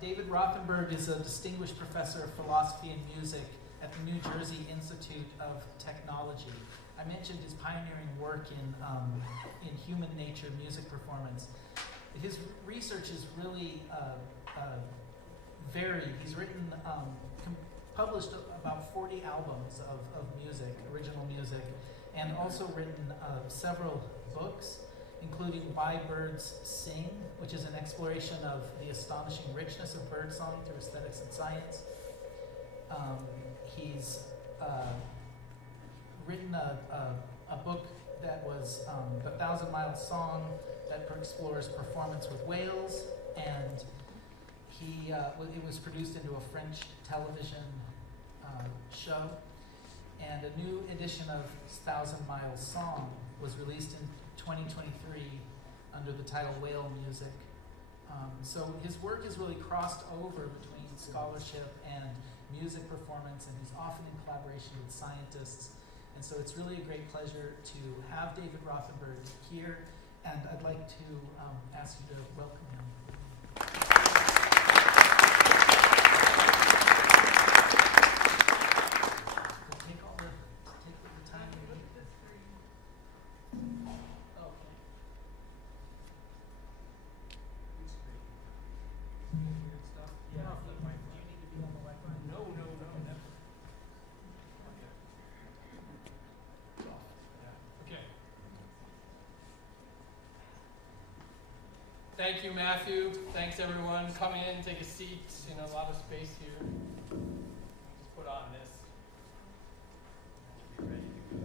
David Rothenberg is a distinguished professor of philosophy and music at the New Jersey Institute of Technology. I mentioned his pioneering work in human nature music performance. His research is really varied. He's written, published about 40 albums of music, original music, and also written several books, including Why Birds Sing, which is an exploration of the astonishing richness of birdsong through aesthetics and science. He's written a book that was The 1,000 Mile Song that explores performance with whales, and it was produced into a French television show. And a new edition of 1,000 Mile Song was released in 2023 under the title Whale Music. So his work has really crossed over between scholarship and music performance, and he's often in collaboration with scientists. And so it's really a great pleasure to have David Rothenberg here, and I'd like to ask you to welcome him. Take the time you need. Okay. Good stuff. Yeah. Do you need to be on the Wi-Fi? No, never. Okay. Thank you, Matthew. Thanks, everyone. Come in, take a seat. A lot of space here. Just put on this. Be ready to go.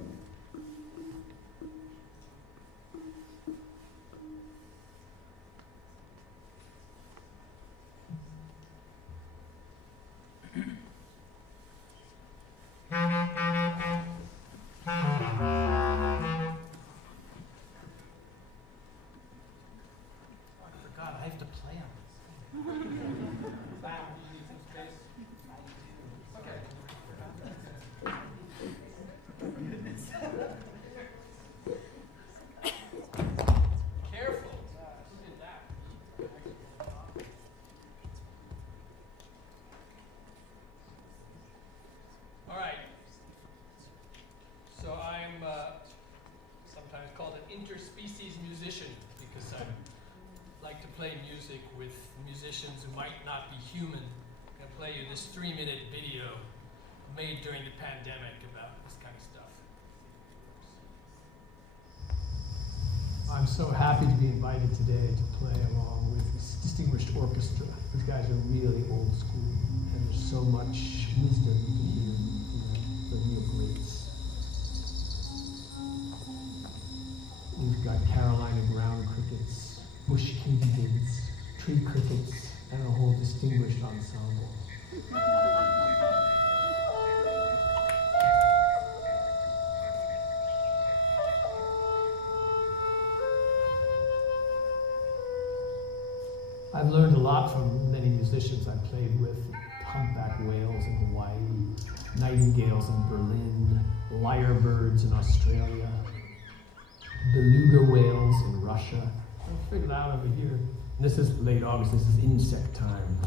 I have to play on this. Wow, you need some space? Okay. Careful. Who did that? All right. So I'm sometimes called an interspecies musician because I like to play music with musicians who might not be human. I'm going to play you this 3-minute video made during the pandemic about this kind of stuff. I'm so happy to be invited today to play along with this distinguished orchestra. These guys are really old school, and there's so much wisdom you can hear in the real greats. We've got Carolina ground crickets, bush katydids, tree crickets, and a whole distinguished ensemble. I've learned a lot from many musicians I played with: humpback whales in Hawaii, nightingales in Berlin, lyrebirds in Australia, beluga whales in Russia. I figured out over here. This is late August, this is insect time.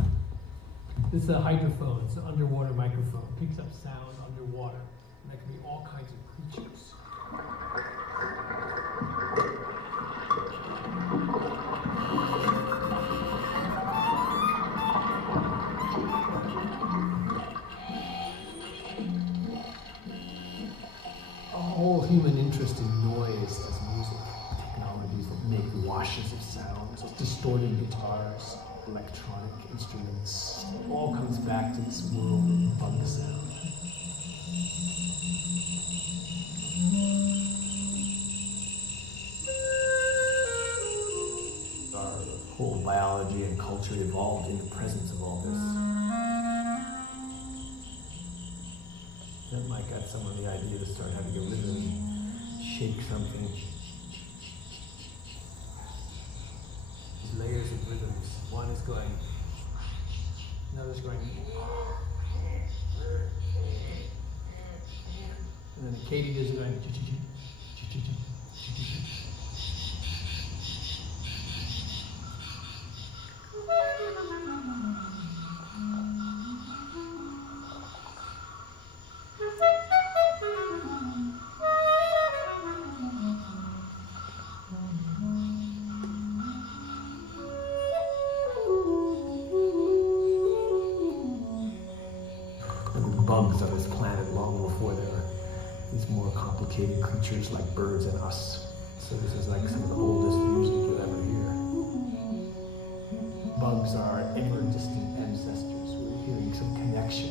This is a hydrophone, it's an underwater microphone. It picks up sound underwater. And that can be all kinds of creatures. A whole human interest in noise as music. Technologies that make washes of sounds, distorted guitars, electronic instruments. It all comes back to this world of bug sound. Our whole biology and culture evolved in the presence of all this. That might got someone the idea to start having a rhythm, shake something. These layers of rhythms. One is going, another's going, and then the katydids are going. beings on this planet long before there were these more complicated creatures like birds and us. So this is like some of the oldest music you'll ever hear. Bugs are ever distant ancestors. We're hearing some connection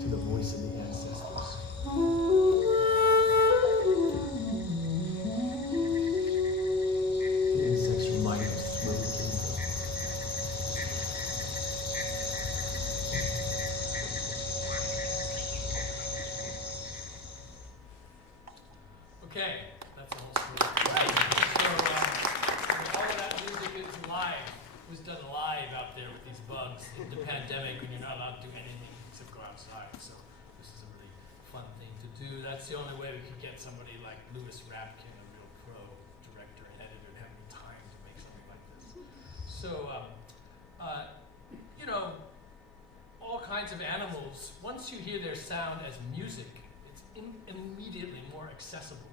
to the voice of the ancestors. The insects remind us where we came from. Okay, that's the whole story. Right. So all of that music is live. It was done live out there with these bugs in the pandemic when you're not allowed to do anything except go outside. So this is a really fun thing to do. That's the only way we could get somebody like Louis Rapkin, a real pro director and editor, to have the time to make something like this. So, you know, all kinds of animals, once you hear their sound as music, it's immediately more accessible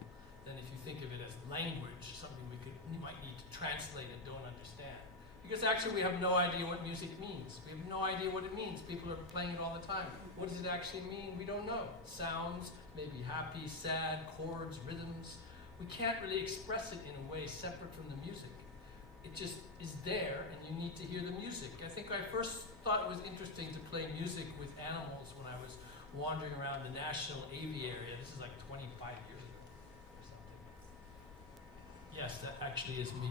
than if you think of it as language, something we might need to translate and don't understand. Because actually we have no idea what music means. We have no idea what it means. People are playing it all the time. What does it actually mean? We don't know. Sounds, maybe happy, sad, chords, rhythms. We can't really express it in a way separate from the music. It just is there and you need to hear the music. I think I first thought it was interesting to play music with animals when I was wandering around the National Aviary. This is like 25 years ago or something. Yes, that actually is me.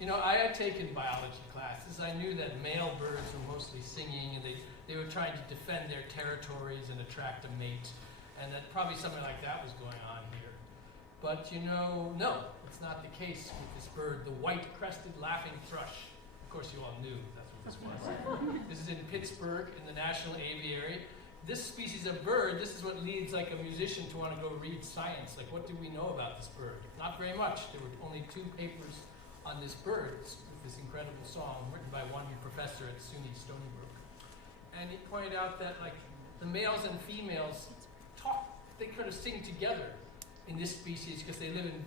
You know, I had taken biology classes. I knew that male birds were mostly singing and they were trying to defend their territories and attract a mate. And that probably something like that was going on here. But you know, no, it's not the case with this bird, the white-crested laughing thrush. Of course you all knew that's what this was. This is in Pittsburgh in the National Aviary. This species of bird, this is what leads like a musician to want to go read science. Like, what do we know about this bird? Not very much. There were only 2 papers on this bird, this incredible song written by one professor at SUNY Stony Brook. And he pointed out that like the males and females talk, they kind of sing together in this species because they live in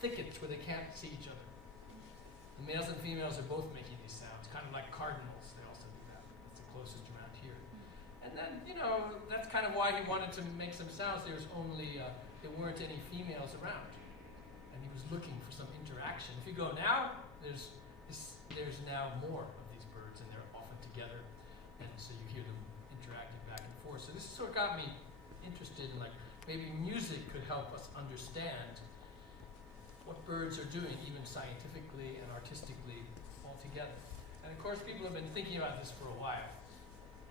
thickets where they can't see each other. The males and females are both making these sounds, kind of like cardinals, they also do that. That's the closest around here. And then, you know, that's kind of why he wanted to make some sounds. There weren't any females around. And he was looking for some interaction. If you go now, there's now more of these birds, and they're often together, and so you hear them interacting back and forth. So this is what got me interested in like maybe music could help us understand what birds are doing, even scientifically and artistically all together. And of course, people have been thinking about this for a while,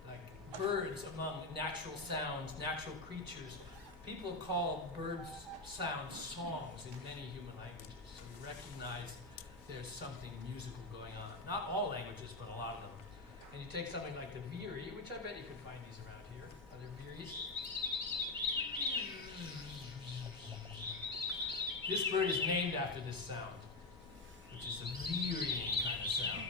like birds among natural sounds, natural creatures. People call birds' sounds songs in many human languages. So we recognize there's something musical going on. Not all languages, but a lot of them. And you take something like the veery, which I bet you could find these around here. Are there veeries? This bird is named after this sound, which is a veerying kind of sound.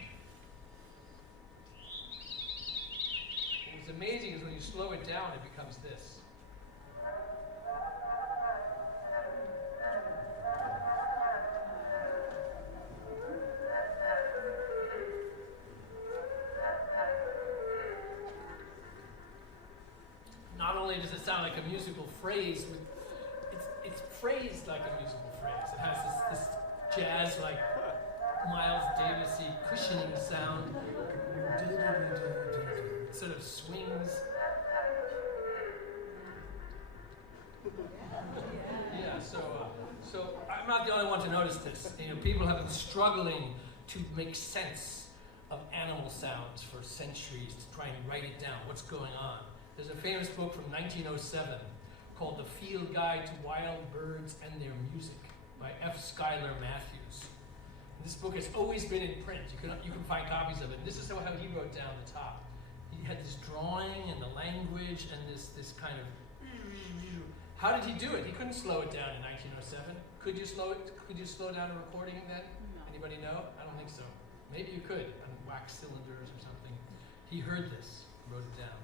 And what's amazing is when you slow it down, it becomes this. Not only does it sound like a musical phrase, it's phrased like a musical phrase. It has this jazz-like, Miles Davis-y cushioning sound. It sort of swings. Yeah, so I'm not the only one to notice this. People have been struggling to make sense of animal sounds for centuries, to try and write it down. What's going on? There's a famous book from 1907 called The Field Guide to Wild Birds and Their Music by F. Schuyler Matthews. And this book has always been in print. You can find copies of it. And this is how he wrote down the top. He had this drawing and the language and this kind of. How did he do it? He couldn't slow it down in 1907. Could you slow down a recording then? No. Anybody know? I don't think so. Maybe you could on wax cylinders or something. He heard this, wrote it down.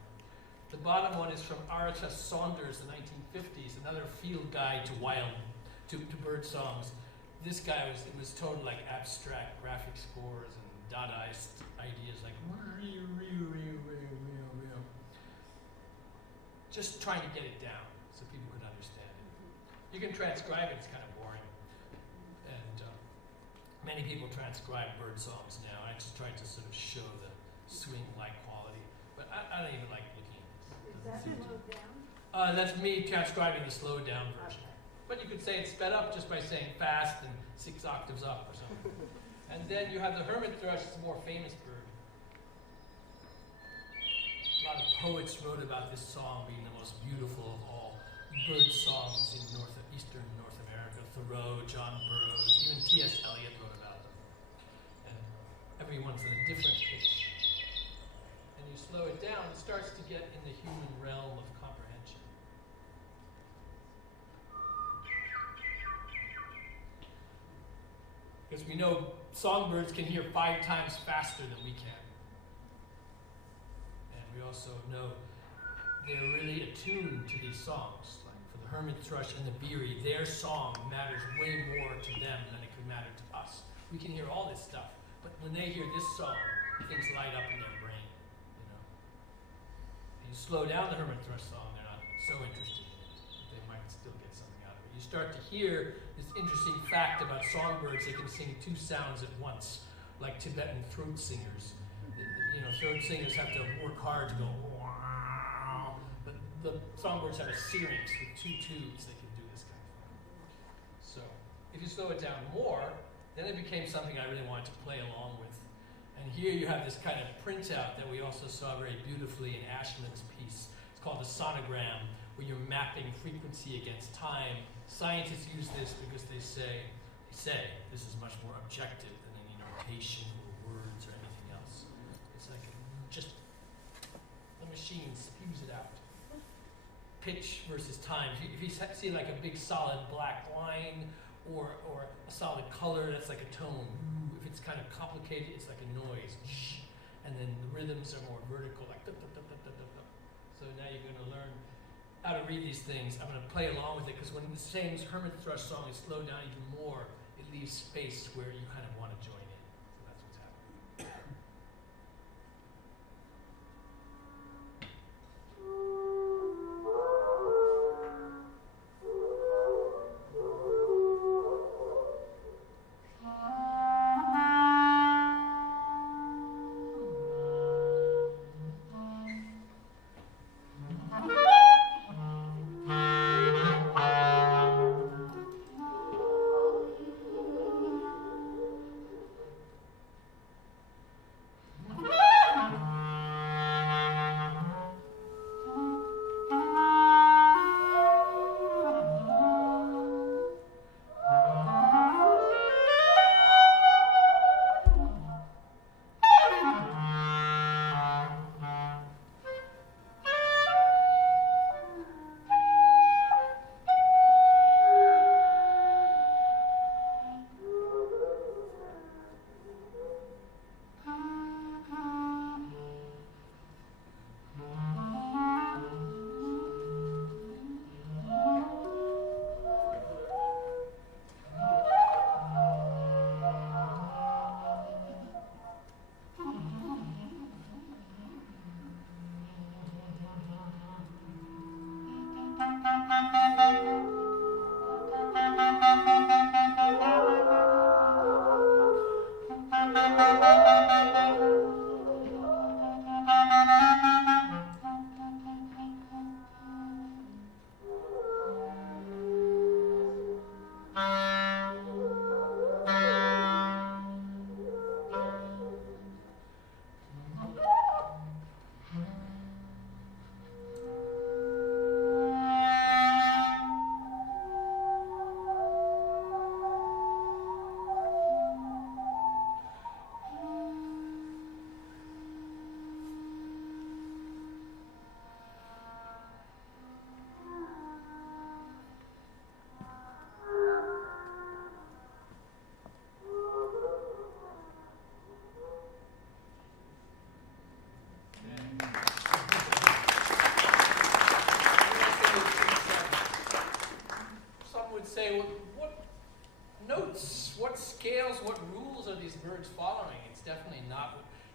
The bottom one is from R.H.S. Saunders, the 1950s, another field guide to bird songs. This guy was total like abstract graphic scores and Dadaist ideas like just trying to get it down so people could understand it. You can transcribe it, it's kind of boring. And many people transcribe bird songs now. I just tried to sort of show the swing-like quality. But I don't even like looking at this. Is that slowed down? That's me transcribing the slowed down version. Okay. But you could say it's sped up just by saying fast and 6 octaves up or something. And then you have the hermit thrush, it's a more famous bird. A lot of poets wrote about this song being the most beautiful of all bird songs in eastern North America. Thoreau, John Burroughs, even T.S. Eliot wrote about them. And everyone's at a different pitch. And you slow it down, it starts to get in the human realm of comprehension. Because we know songbirds can hear 5 times faster than we can. And we also know they're really attuned to these songs. Like for the hermit thrush and the veery, their song matters way more to them than it could matter to us. We can hear all this stuff, but when they hear this song, things light up in their brain. You slow down the hermit thrush song, they're not so interested in it. They might still get something out of it. You start to hear this interesting fact about songbirds. They can sing 2 sounds at once, like Tibetan throat singers. Throat singers have to work hard to go, wow. But the songbirds have a syrinx with 2 tubes. They can do this kind of thing. So if you slow it down more, then it became something I really wanted to play along with. And here you have this kind of printout that we also saw very beautifully in Ashman's piece. It's called a sonogram, where you're mapping frequency against time. Scientists use this because they say this is much more objective than any notation or words or anything else. It's like just the machine spews it out. Pitch versus time. If you see like a big solid black line or a solid color, that's like a tone. If it's kind of complicated, it's like a noise. And then the rhythms are more vertical, like dup, dup, dup, dup, dup, dup, dup. So now you're going to learn how to read these things. I'm going to play along with it because when the same hermit thrush song is slowed down even more, it leaves space where you kind of want to join in. So that's what's happening.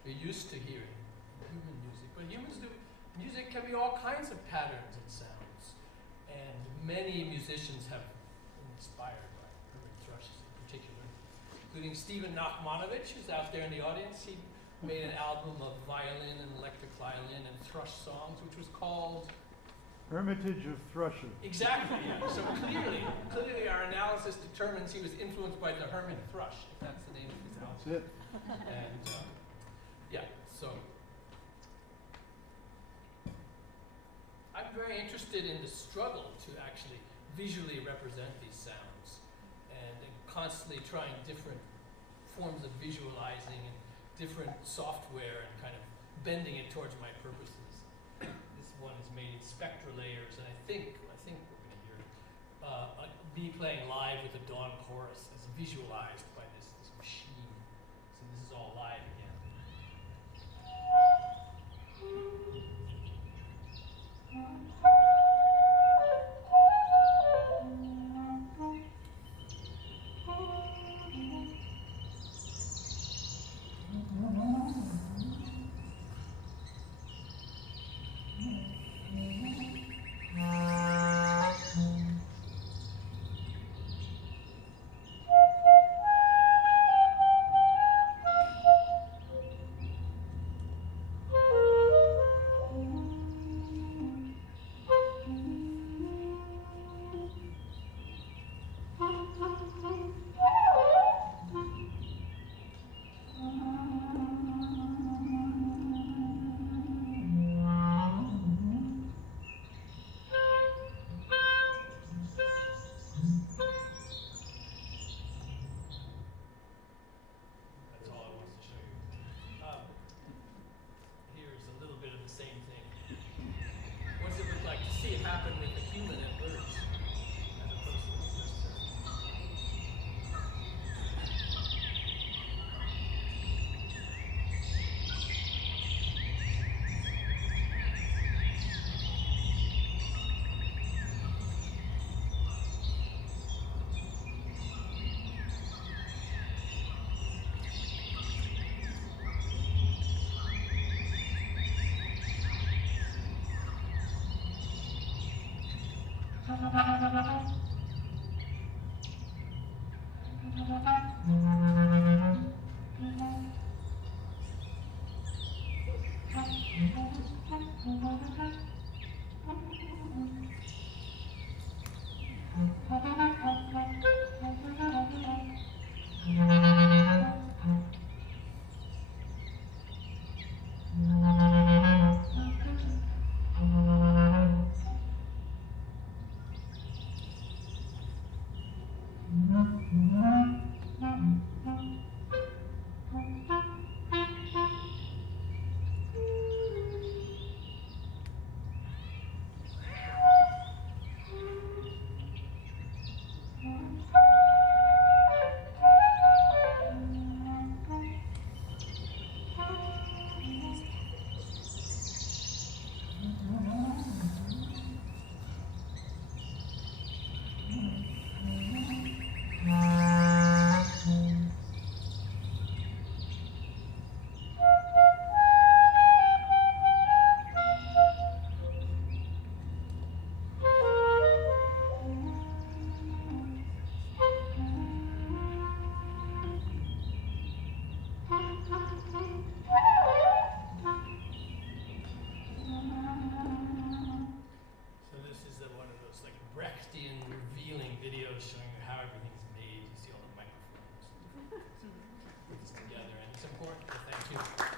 you're used to hearing human music. But music can be all kinds of patterns and sounds. And many musicians have been inspired by Hermit thrushes in particular, including Stephen Nachmanovich, who's out there in the audience. He made an album of violin and electric violin and thrush songs, which was called Hermitage of Thrushes. Exactly, yeah. So clearly our analysis determines he was influenced by the hermit thrush, if that's the name of his album. That's it. And yeah, so I'm very interested in the struggle to actually visually represent these sounds and constantly trying different forms of visualizing and different software and kind of bending it towards my purposes. This one is made in spectral layers, and I think we're going to hear me playing live with the dawn chorus as visualized by this machine. So this is all live again.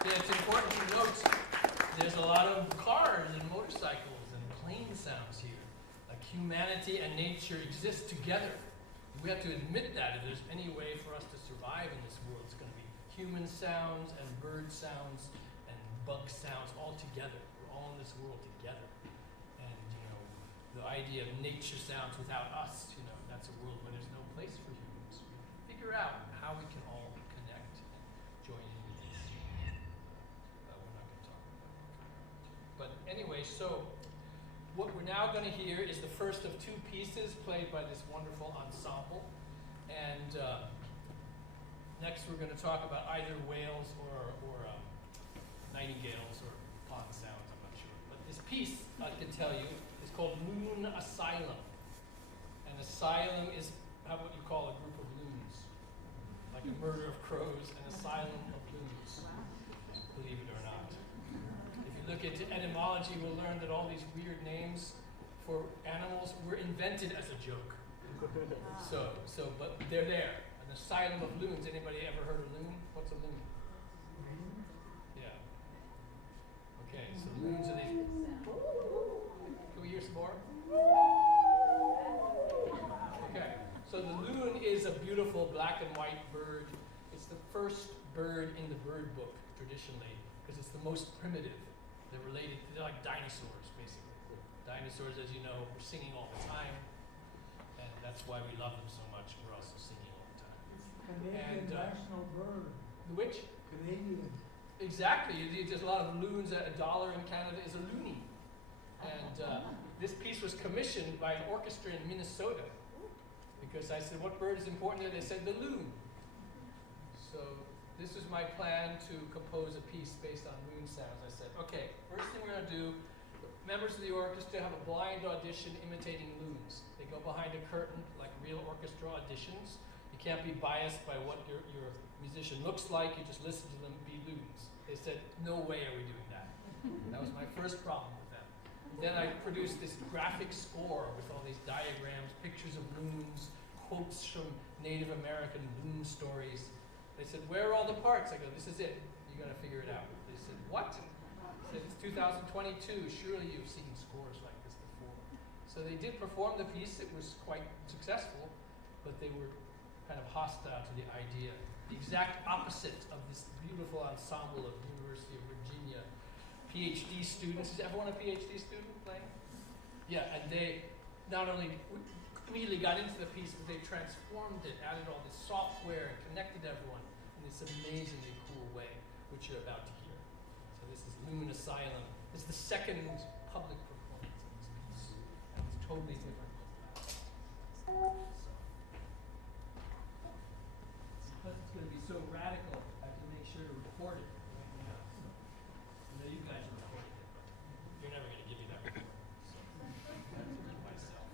It's important to note there's a lot of cars and motorcycles and plane sounds here. Like humanity and nature exist together. We have to admit that if there's any way for us to survive in this world, it's going to be human sounds and bird sounds and bug sounds all together. We're all in this world together. And, the idea of nature sounds without us, that's a world where there's no place for humans. We figure out how we can all connect and join in with this. We're not going to talk about that. But anyway, so what we're now going to hear is the first of two pieces played by this wonderful ensemble. And next we're going to talk about either whales or nightingales or pond sounds, I'm not sure. But this piece, I can tell you, is called LOON ASYLUM. And ASYLUM is what you call a group of loons, like a murder of crows, an asylum of loons, believe it or not. If you look into etymology, we'll learn that all these weird names for animals were invented as a joke. But they're there. An asylum of loons. Anybody ever heard of loon? What's a loon? Yeah. Okay, so loons are these. Can we hear some more? Okay, so the loon is a beautiful black and white bird. It's the first bird in the bird book, traditionally, because it's the most primitive. They're related, they're like dinosaurs, basically. Dinosaurs, as you know, were singing all the time, and that's why we love them so much. We're also singing all the time. Canadian national bird. Which? Canadian. Exactly. There's a lot of loons. $1 in Canada is a loonie. And this piece was commissioned by an orchestra in Minnesota, because I said, what bird is important there? They said the loon. So this was my plan to compose a piece based on loon sounds. I said, okay, first thing we're going to do, members of the orchestra have a blind audition imitating loons. They go behind a curtain like real orchestra auditions. You can't be biased by what your musician looks like. You just listen to them be loons. They said, no way are we doing that. That was my first problem with them. Then I produced this graphic score with all these diagrams, pictures of loons, quotes from Native American loon stories. They said, where are all the parts? I go, this is it. You got to figure it out. They said, what? I said, it's 2022. Surely you've seen scores like this before. So they did perform the piece. It was quite successful, but they were kind of hostile to the idea. The exact opposite of this beautiful ensemble of University of Virginia PhD students. Is everyone a PhD student playing? Yeah, and they not only immediately got into the piece, but they transformed it, added all this software, and connected everyone in this amazingly cool way, which you're about to hear. So this is LOON ASYLUM. This is the second public performance of this piece, and it's totally different than that. Because it's going to be so radical, I have to make sure to record it right now. I know you guys are recording it, but you're never going to give me that recording. So I have to do it myself.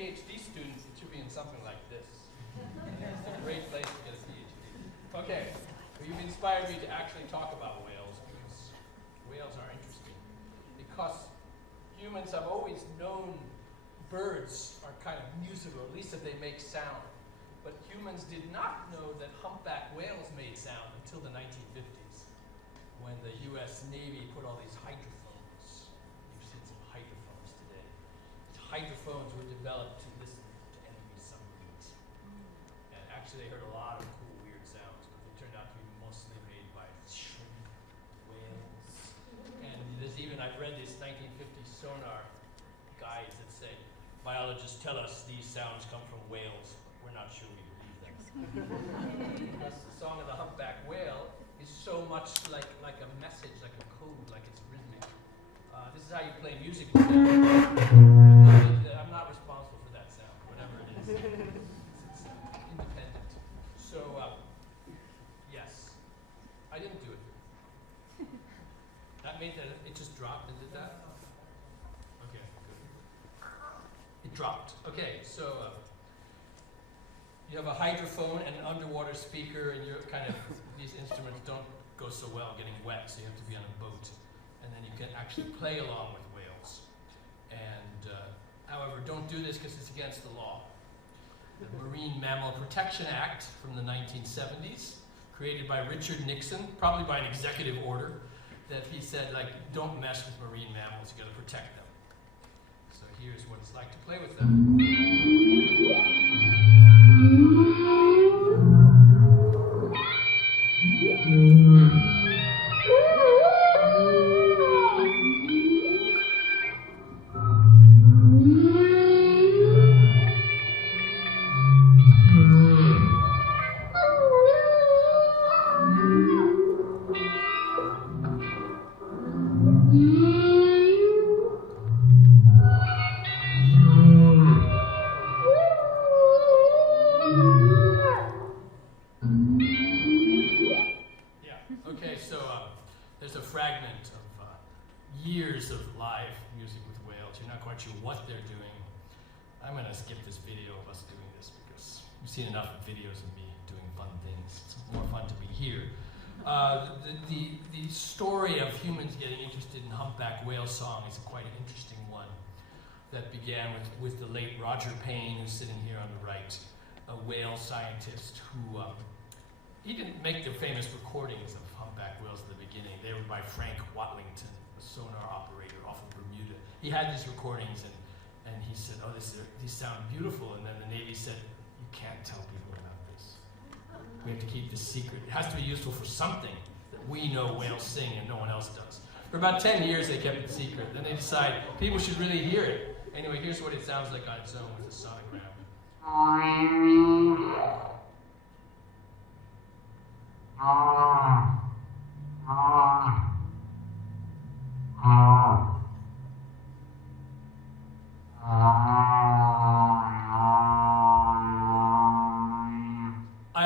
PhD students, it should be in something like this. It's a great place to get a PhD. Okay, well, you've inspired me to actually talk about whales because whales are interesting. Because humans have always known birds are kind of musical, at least that they make sound. But humans did not know that humpback whales made sound until the 1950s, when the US Navy put all these hydrophones. You've seen some hydrophones today. These hydrophones were developed to listen to enemy submarines. And actually they heard a lot of cool, weird sounds, but they turned out to be mostly made by shrimp whales. And there's even, I've read these 1950 sonar guides that say, biologists tell us these sounds come from whales. We're not sure we believe them. Because the song of the humpback whale is so much like a message, like a code, like it's rhythmic. This is how you play music with that. I'm not responsible for that sound, whatever it is. It's independent. So, yes. I didn't do it. That made that, it just dropped and did that? Okay, good. It dropped. Okay, so you have a hydrophone and an underwater speaker, and you're kind of, these instruments don't go so well getting wet, so you have to be on a boat. And then you can actually play along with whales. And, however, don't do this because it's against the law. The Marine Mammal Protection Act from the 1970s, created by Richard Nixon, probably by an executive order, that he said, like, don't mess with marine mammals, you gotta protect them. So here's what it's like to play with them. Years of live music with whales. You're not quite sure what they're doing. I'm going to skip this video of us doing this because you've seen enough videos of me doing fun things. It's more fun to be here. The story of humans getting interested in humpback whale song is quite an interesting one that began with the late Roger Payne, who's sitting here on the right, a whale scientist who he didn't make the famous recordings of humpback whales at the beginning. They were by Frank Watlington, sonar operator off of Bermuda. He had these recordings and he said, oh, these sound beautiful. And then the Navy said, you can't tell people about this. We have to keep this secret. It has to be useful for something that we know whales sing and no one else does. For about 10 years they kept it secret. Then they decided people should really hear it. Anyway, here's what it sounds like on its own with a sonogram. I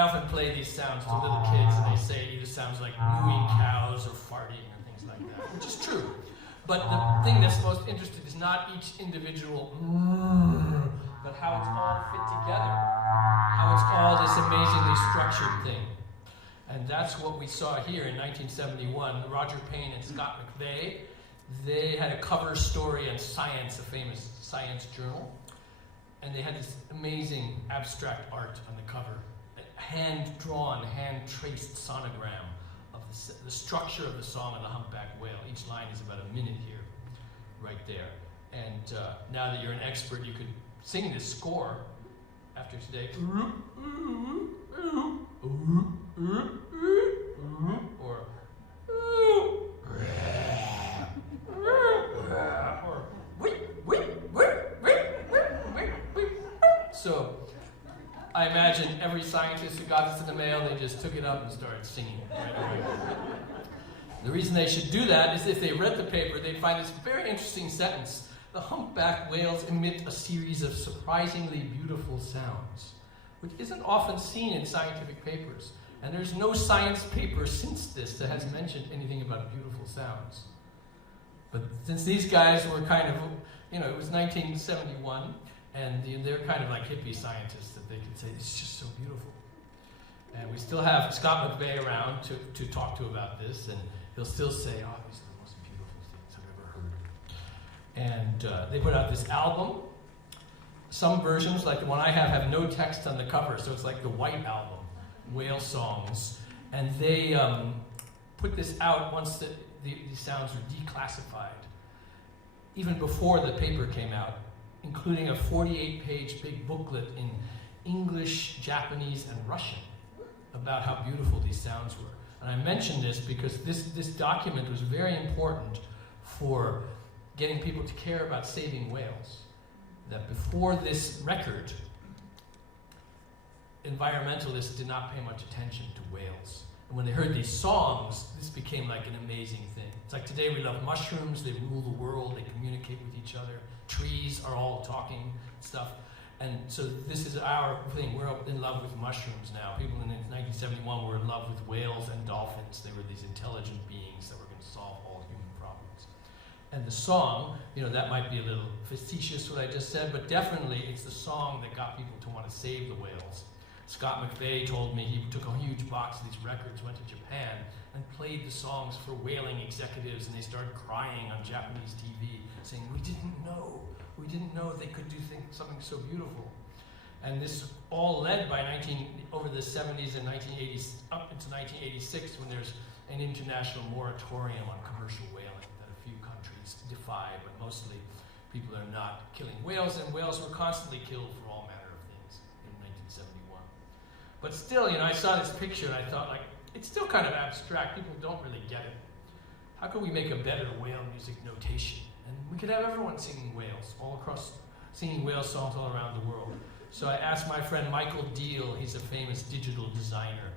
often play these sounds to little kids and they say it either sounds like mooing cows or farting or things like that, which is true. But the thing that's most interesting is not each individual but how it's all fit together, how it's all this amazingly structured thing. And that's what we saw here in 1971. Roger Payne and Scott McVeigh, they had a cover story in Science, a famous science journal, and they had this amazing abstract art on the cover, a hand-drawn, hand-traced sonogram of the structure of the song of the humpback whale. Each line is about a minute here, right there. And now that you're an expert, you could sing this score after today. Or so I imagine every scientist who got this in the mail, they just took it up and started singing right away. The reason they should do that is if they read the paper, they'd find this very interesting sentence. The humpback whales emit a series of surprisingly beautiful sounds, which isn't often seen in scientific papers. And there's no science paper since this that has mentioned anything about beautiful sounds. But since these guys were kind of, it was 1971, And they're kind of like hippie scientists that they could say, it's just so beautiful. And we still have Scott McVeigh around to talk to about this, and he'll still say, oh, these are the most beautiful things I've ever heard. And they put out this album. Some versions, like the one I have no text on the cover, so it's like the white album, whale songs. And they put this out once these sounds were declassified, even before the paper came out, including a 48-page big booklet in English, Japanese, and Russian about how beautiful these sounds were. And I mention this because this document was very important for getting people to care about saving whales. That before this record, environmentalists did not pay much attention to whales. And when they heard these songs, this became like an amazing thing. It's like today we love mushrooms, they rule the world, they communicate with each other. Trees are all talking stuff. And so this is our thing. We're in love with mushrooms now. People in 1971 were in love with whales and dolphins. They were these intelligent beings that were going to solve all human problems. And the song, that might be a little facetious what I just said, but definitely it's the song that got people to want to save the whales. Scott McVeigh told me he took a huge box of these records, went to Japan, and played the songs for whaling executives, and they started crying on Japanese TV, saying, we didn't know they could do something so beautiful. And this all led by over the 70s and 1980s, up into 1986, when there's an international moratorium on commercial whaling that a few countries defy, but mostly people are not killing whales, and whales were constantly killed for all manner of things in 1971. But still, I saw this picture and I thought, it's still kind of abstract. People don't really get it. How can we make a better whale music notation? And we could have everyone singing whales, singing whale songs all around the world. So I asked my friend Michael Deal, he's a famous digital designer,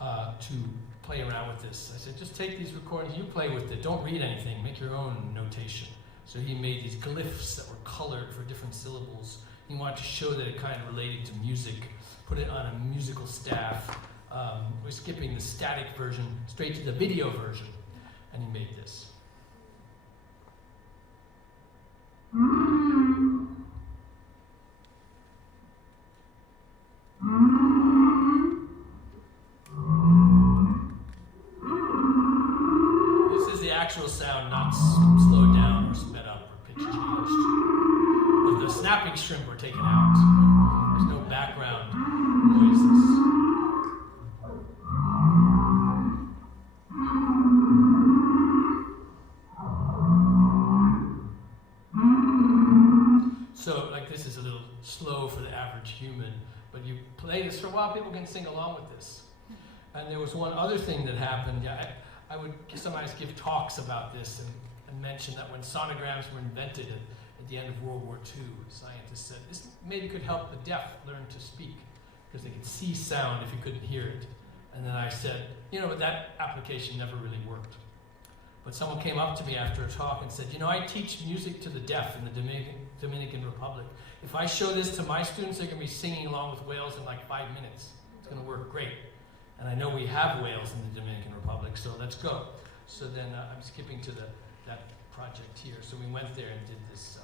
to play around with this. I said, just take these recordings, you play with it, don't read anything, make your own notation. So he made these glyphs that were colored for different syllables. He wanted to show that it kind of related to music, put it on a musical staff. We're skipping the static version straight to the video version, and he made this. This is the actual sound, not slowed down or sped up or pitch changed. But the snapping shrimp were taken out. There's no background noises. So, this is a little slow for the average human, but you play this for a while, people can sing along with this. And there was one other thing that happened. I would sometimes give talks about this and mention that when sonograms were invented at the end of World War II, scientists said this maybe could help the deaf learn to speak, because they could see sound if you couldn't hear it. And then I said, but that application never really worked. But someone came up to me after a talk and said, I teach music to the deaf in the Dominican Republic. If I show this to my students, they're going to be singing along with whales in 5 minutes. It's going to work great. And I know we have whales in the Dominican Republic, so let's go. So then I'm skipping to that project here. So we went there and did this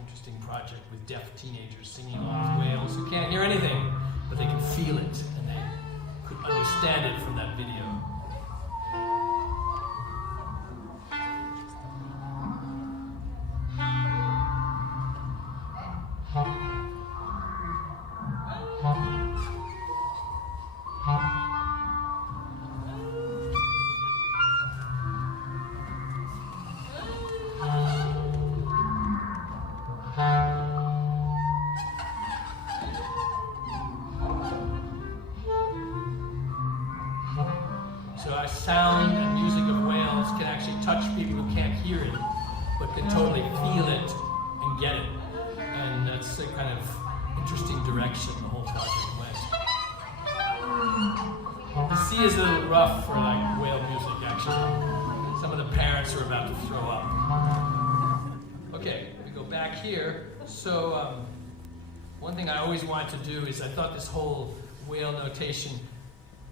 interesting project with deaf teenagers singing along with whales who can't hear anything, but they can feel it, and they could understand it from that video. Sound and music of whales can actually touch people who can't hear it, but can totally feel it and get it. And that's the kind of interesting direction the whole project went. The sea is a little rough for whale music, actually. Some of the parents are about to throw up. Okay, we go back here. So one thing I always wanted to do is I thought this whole whale notation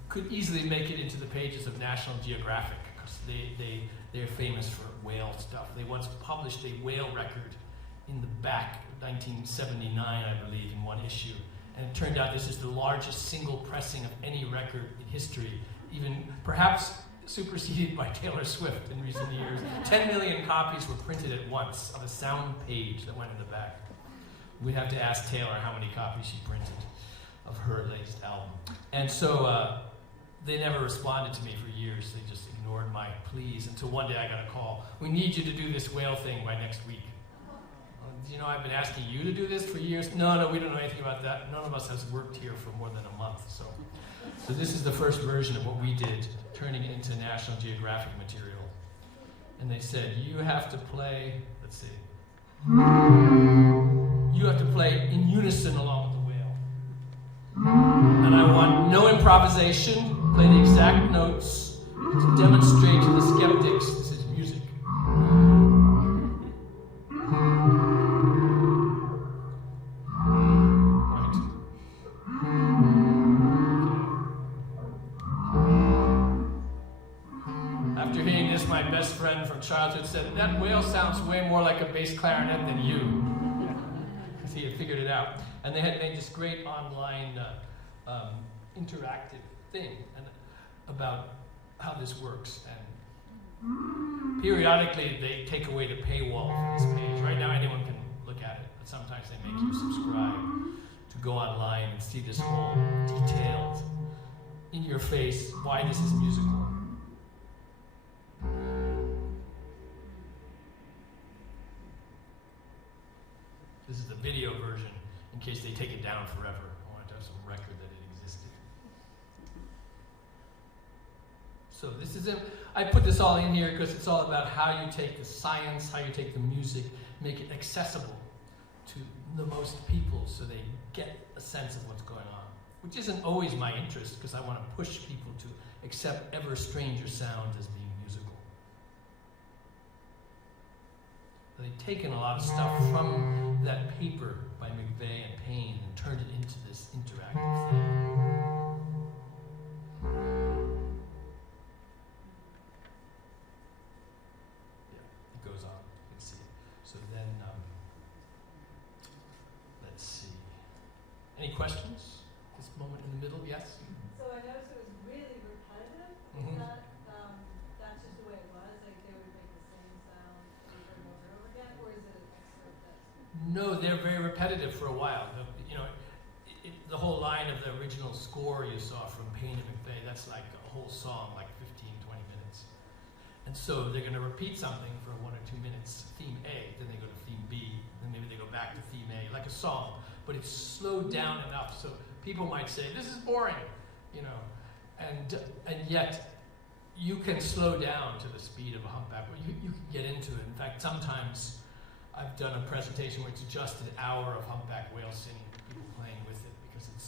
could easily make it into the pages of National Geographic, because they're famous for whale stuff. They once published a whale record in the back 1979, I believe, in one issue. And it turned out this is the largest single pressing of any record in history, even perhaps superseded by Taylor Swift in recent years. 10 million copies were printed at once of a sound page that went in the back. We'd have to ask Taylor how many copies she printed of her latest album. And so they never responded to me for years. They just ignored my pleas until one day I got a call. We need you to do this whale thing by next week. You know, I've been asking you to do this for years. No, we don't know anything about that. None of us has worked here for more than a month. So this is the first version of what we did, turning it into National Geographic material. And they said, you have to play, let's see. You have to play in unison along with the whale. And I want no improvisation, play the exact notes to demonstrate to the skeptics this is music. After hearing this, my best friend from childhood said, that whale sounds way more like a bass clarinet than you. Because he had figured it out. And they had made this great online interactive thing about how this works. And periodically they take away the paywall from this page. Right now anyone can look at it, but sometimes they make you subscribe to go online and see this whole detailed, in your face, why this is musical. This is the video version, in case they take it down forever. I wanted to have some record that it existed. So this is it. I put this all in here because it's all about how you take the science, how you take the music, make it accessible to the most people so they get a sense of what's going on. Which isn't always my interest, because I want to push people to accept ever stranger sounds as being musical. They've taken a lot of stuff from that paper by McVeigh and Payne and turned it into this interactive thing. Yeah, it goes on. You can see it. So then, let's see. Any questions? This moment in the middle, yes? So I noticed it was really repetitive. Mhm. Is that, that's just the way it was? Like they would make the same sound over and over and over again? Or is it an excerpt that's... No, they're very repetitive for a while. The whole line of the original score you saw from Payne and McVeigh, that's like a whole song, like 15, 20 minutes. And so they're going to repeat something for 1 or 2 minutes, theme A, then they go to theme B, then maybe they go back to theme A, like a song. But it's slowed down enough so people might say, this is boring, and yet you can slow down to the speed of a humpback. You can get into it. In fact, sometimes I've done a presentation where it's just an hour of humpback whale singing, people playing with it, because it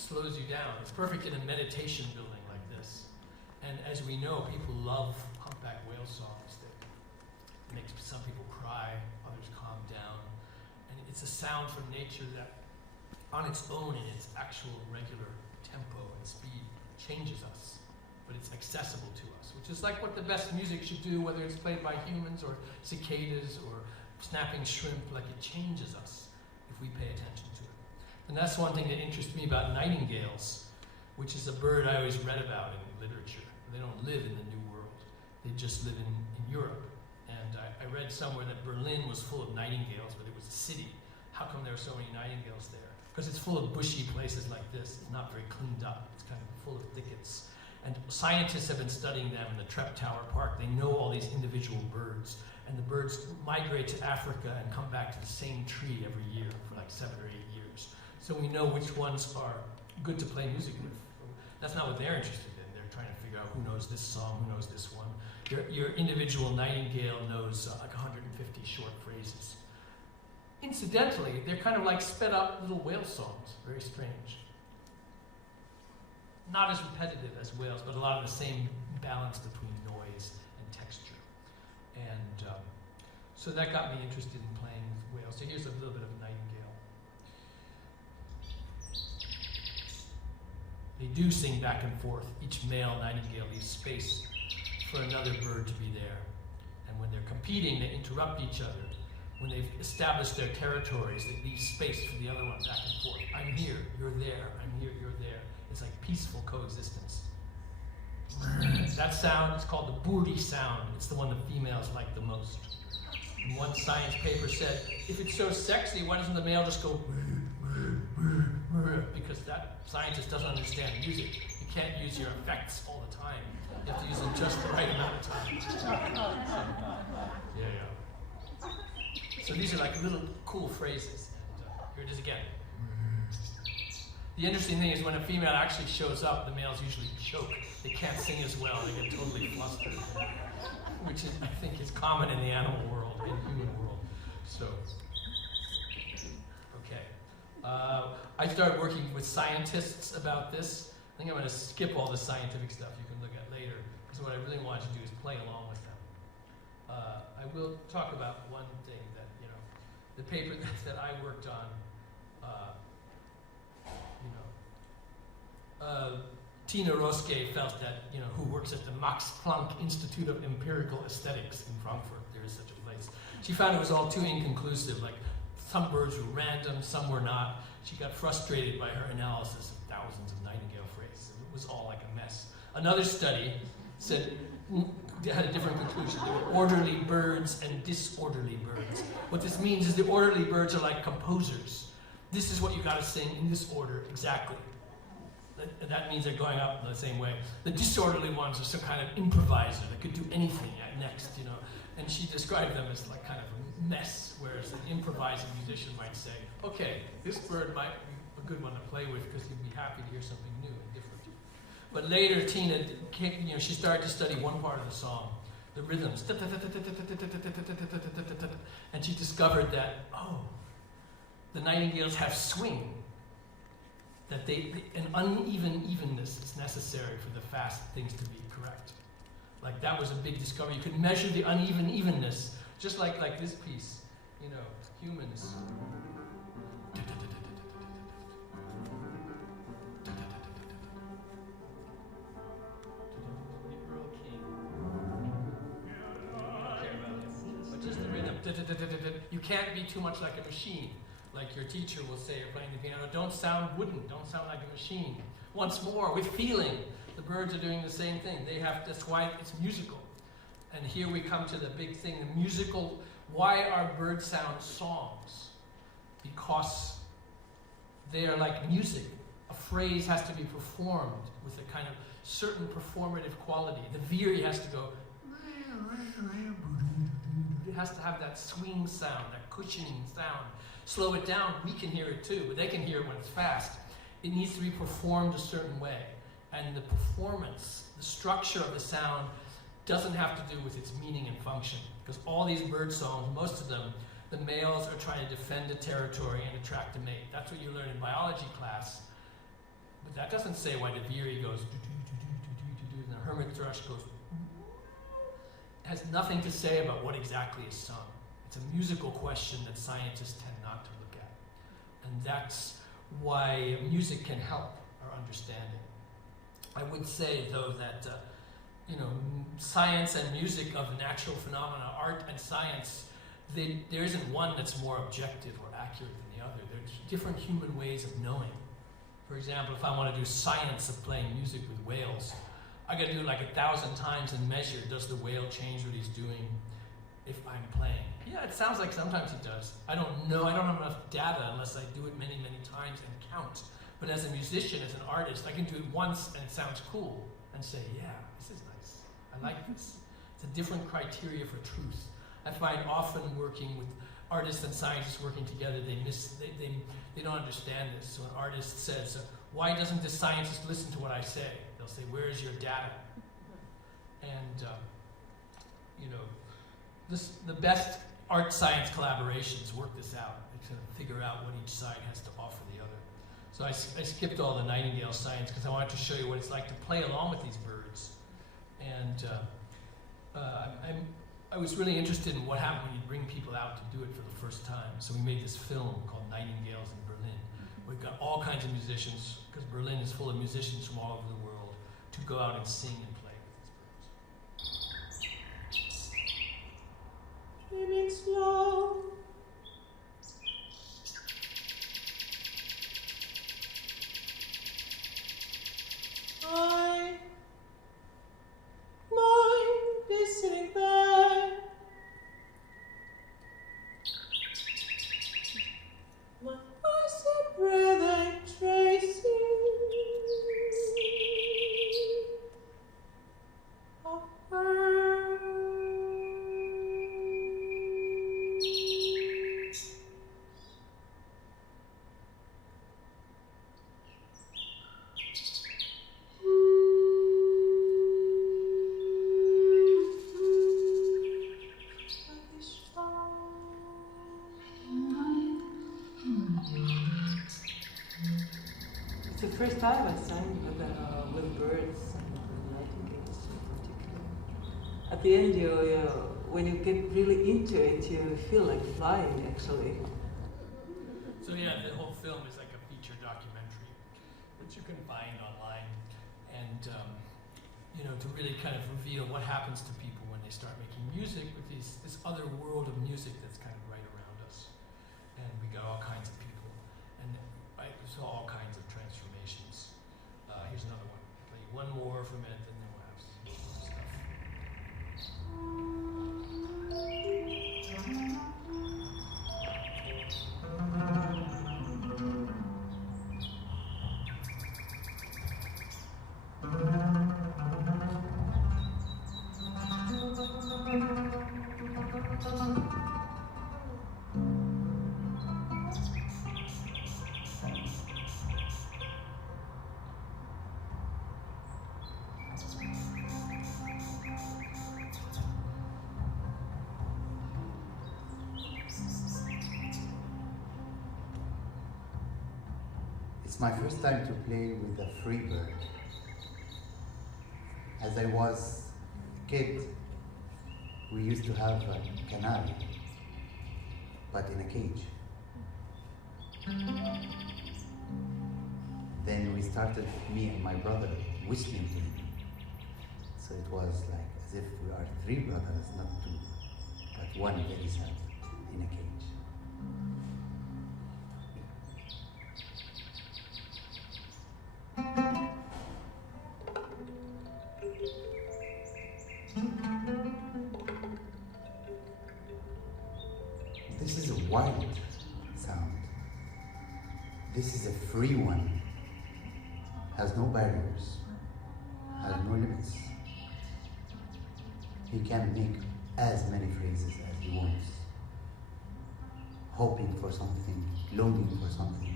slows you down. It's perfect in a meditation building like this. And as we know, people love humpback whale songs. That makes some people cry, others calm down. And it's a sound from nature that, on its own, in its actual regular tempo and speed, changes us. But it's accessible to us, which is like what the best music should do, whether it's played by humans or cicadas or snapping shrimp. Like, it changes us if we pay attention to it. And that's one thing that interests me about nightingales, which is a bird I always read about in literature. They don't live in the New World. They just live in Europe. And I read somewhere that Berlin was full of nightingales, but it was a city. How come there are so many nightingales there? Because it's full of bushy places like this. It's not very cleaned up. It's kind of full of thickets. And scientists have been studying them in the Trep Tower Park. They know all these individual birds. And the birds migrate to Africa and come back to the same tree every year for like 7 or 8 years. So we know which ones are good to play music with. That's not what they're interested in. They're trying to figure out who knows this song, who knows this one. Your individual nightingale knows like 150 short phrases. Incidentally, they're kind of like sped up little whale songs. Very strange. Not as repetitive as whales, but a lot of the same balance between noise and texture. And so that got me interested in playing with whales. So here's a little bit of a nightingale. They do sing back and forth. Each male nightingale leaves space for another bird to be there. And when they're competing, they interrupt each other when they've established their territories, they leave space for the other one back and forth. I'm here, you're there, I'm here, you're there. It's like peaceful coexistence. That sound is called the boordy sound. It's the one the females like the most. And one science paper said, if it's so sexy, why doesn't the male just go because that scientist doesn't understand music. You can't use your effects all the time. You have to use them just the right amount of time. Yeah. So these are like little cool phrases. And here it is again. The interesting thing is when a female actually shows up, the males usually choke. They can't sing as well. They get totally flustered, which is, I think is common in the animal world, in the human world. So, okay. I started working with scientists about this. I think I'm going to skip all the scientific stuff you can look at later, because what I really want to do is play along with them. I will talk about one thing that, the paper that I worked on, Tina Roske felt that, who works at the Max Planck Institute of Empirical Aesthetics in Frankfurt, there is such a place. She found it was all too inconclusive, like some birds were random, some were not. She got frustrated by her analysis of thousands of nightingale phrases. It was all like a mess. Another study said, had a different conclusion. There were orderly birds and disorderly birds. What this means is the orderly birds are like composers. This is what you gotta sing in this order, exactly. That means they're going up in the same way. The disorderly ones are some kind of improviser that could do anything at next, And she described them as like kind of a mess, whereas an improvising musician might say, okay, this bird might be a good one to play with because he'd be happy to hear something new and different. But later, Tina, she started to study one part of the song, the rhythms, and she discovered that, the nightingales have swing. That an uneven evenness is necessary for the fast things to be correct. Like that was a big discovery. You could measure the uneven evenness, just like this piece, humans. But just the rhythm. You can't be too much like a machine. Like your teacher will say, you're playing the piano, don't sound wooden, don't sound like a machine. Once more, with feeling. The birds are doing the same thing. That's why it's musical. And here we come to the big thing, the musical. Why are bird sound songs? Because they are like music. A phrase has to be performed with a kind of certain performative quality. The veery has to go, it has to have that swing sound, that cushioning sound. Slow it down, we can hear it too, but they can hear it when it's fast. It needs to be performed a certain way. And the performance, the structure of the sound, doesn't have to do with its meaning and function. Because all these bird songs, most of them, the males are trying to defend a territory and attract a mate. That's what you learn in biology class. But that doesn't say why the veery goes do-do-do-do-do-do-do, and the hermit thrush goes. It has nothing to say about what exactly is sung. It's a musical question that scientists tend not to look at. And that's why music can help our understanding. I would say, though, that science and music of natural phenomena, art and science, there isn't one that's more objective or accurate than the other. There's different human ways of knowing. For example, if I want to do science of playing music with whales, I got to do it like 1,000 times and measure, does the whale change what he's doing if I'm playing? Yeah, it sounds like sometimes he does. I don't know, I don't have enough data unless I do it many, many times and count. But as a musician, as an artist, I can do it once and it sounds cool and say, yeah, this is nice. I like this. It's a different criteria for truth. I find often working with artists and scientists working together, they don't understand this. So an artist says, why doesn't this scientist listen to what I say? They'll say, where is your data? And, the best art-science collaborations work this out. They kind of figure out what each side has to offer the other. So I skipped all the nightingale science because I wanted to show you what it's like to play along with these birds. And I was really interested in what happened when you bring people out to do it for the first time. So we made this film called Nightingales in Berlin. We've got all kinds of musicians, because Berlin is full of musicians from all over the world, to go out and sing and play with these birds. Keep it slow. the first time I sang with birds and nightingales in particular. At the end, when you get really into it, you feel like flying, actually. So yeah, the whole film is like a feature documentary, which you can find online, and to really kind of reveal what happens to people when they start making music with this other world of music that's kind of right around us, and we got all kinds of people, and I saw all kinds of transformations. Here's another one. I'll play you one more from it, and then we'll have some stuff. It's my first time to play with a free bird. As I was a kid, we used to have a canary, but in a cage. Then we started, me and my brother, whistling to him. So it was like as if we are three brothers, not two, but one very sad in a cage. This is a wild sound. This is a free one. Has no barriers, has no limits. He can make as many phrases as he wants. Hoping for something, longing for something.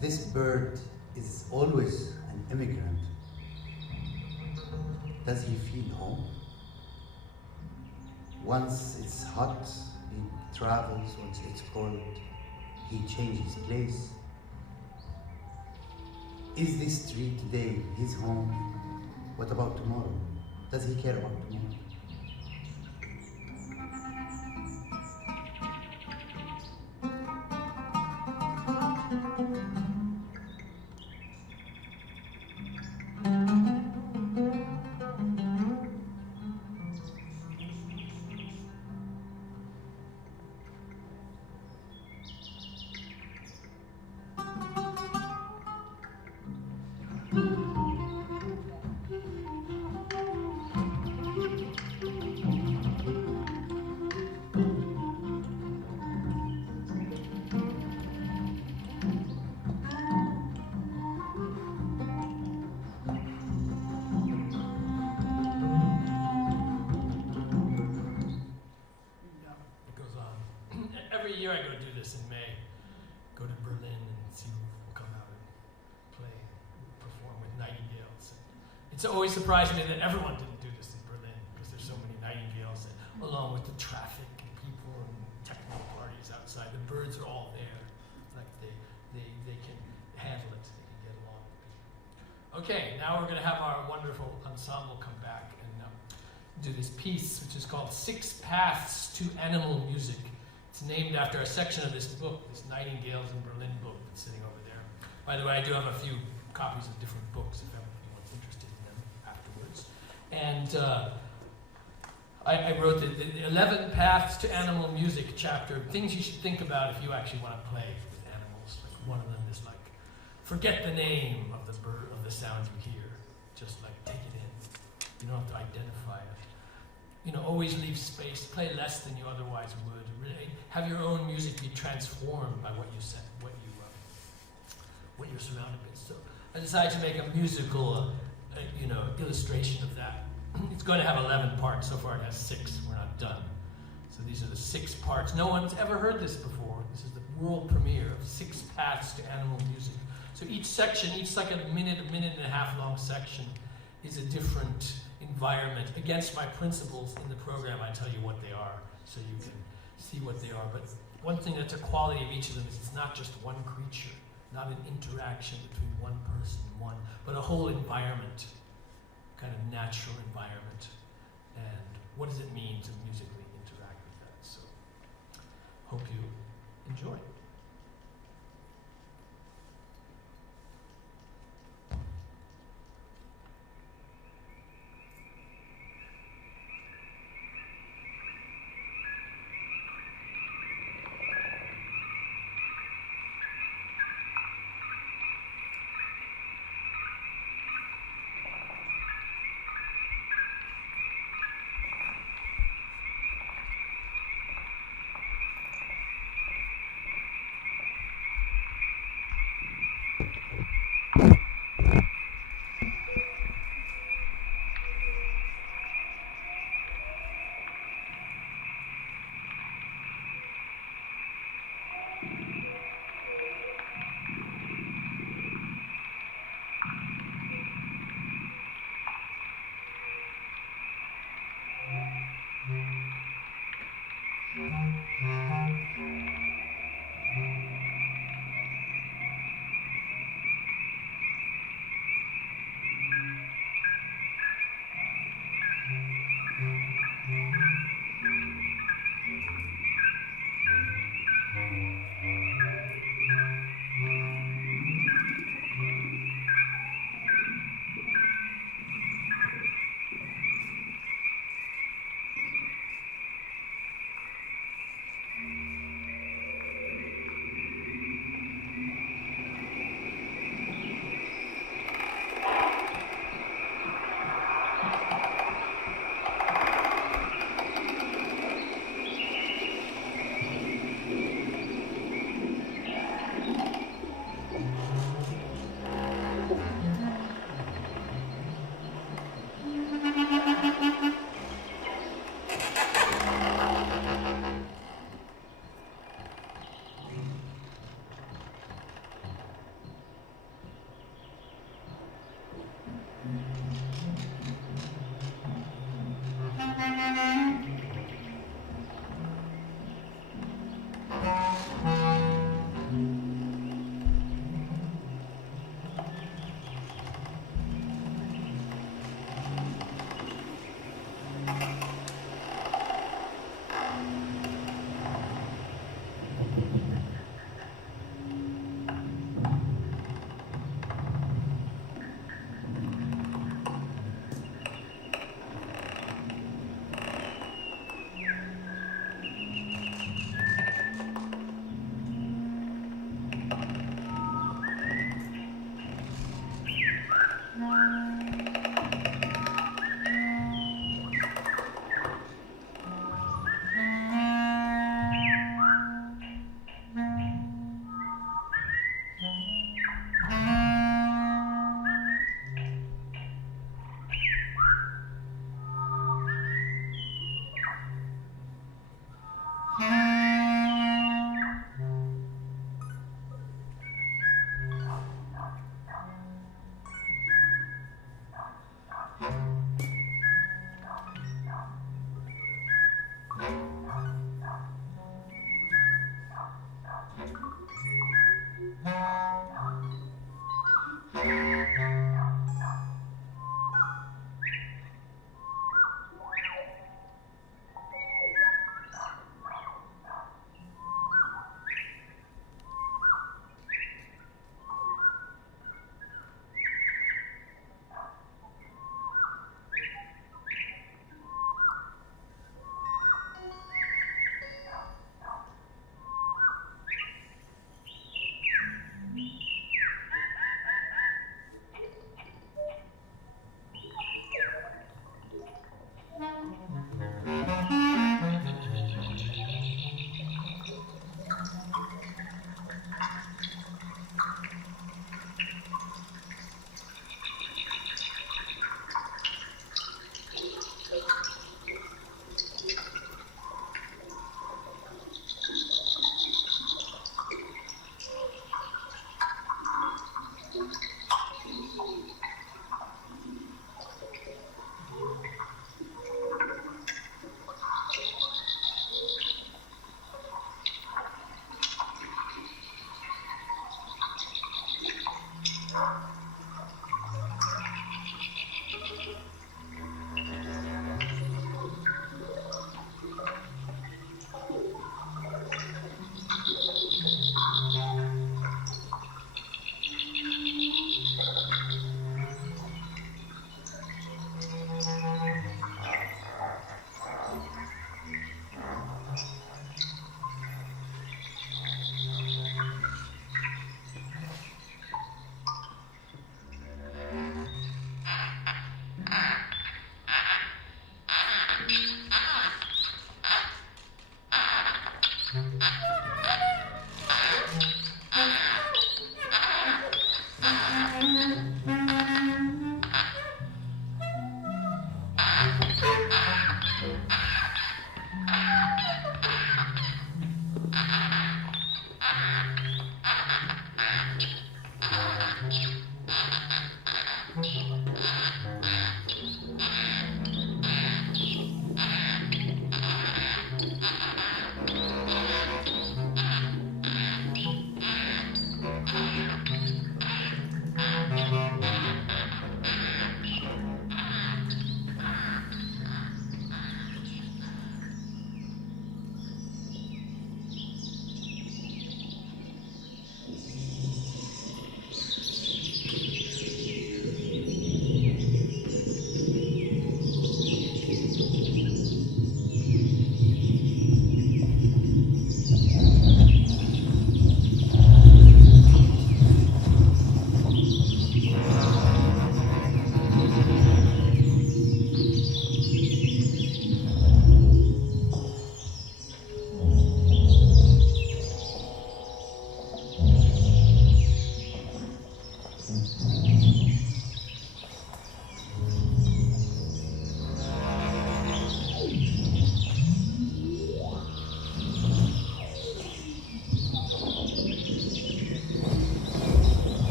This bird is always an immigrant. Does he feel home? Once it's hot, he travels. Once it's cold, he changes place. Is this tree today his home? What about tomorrow? Does he care about tomorrow? It's always surprising me that everyone didn't do this in Berlin, because there's so many nightingales, and along with the traffic and people and techno parties outside. The birds are all there, like they can handle it. They can get along with people. Okay, now we're going to have our wonderful ensemble come back and do this piece, which is called 6 Paths to Animal Music. It's named after a section of this book, this Nightingales in Berlin book that's sitting over there. By the way, I do have a few copies of different books if anyone's interested in them afterwards. And I wrote the 11 Paths to Animal Music chapter, things you should think about if you actually want to play with animals. Like one of them is like, forget the name of the bird, of the sound you hear. Just like take it in. You don't have to identify it. You know, always leave space, play less than you otherwise would. Really have your own music be transformed by what you said, what you're surrounded with. So I decided to make a musical, illustration of that. It's going to have 11 parts. So far it has 6. We're not done. So these are the 6 parts. No one's ever heard this before. This is the world premiere of 6 Paths to Animal Music. So each section, each like a minute and a half long section, is a different environment. Against my principles in the program, I tell you what they are, so you can see what they are. But one thing that's a quality of each of them is it's not just one creature, not an interaction between one person and one, but a whole environment, kind of natural environment. And what does it mean to musically interact with that? So, hope you enjoy.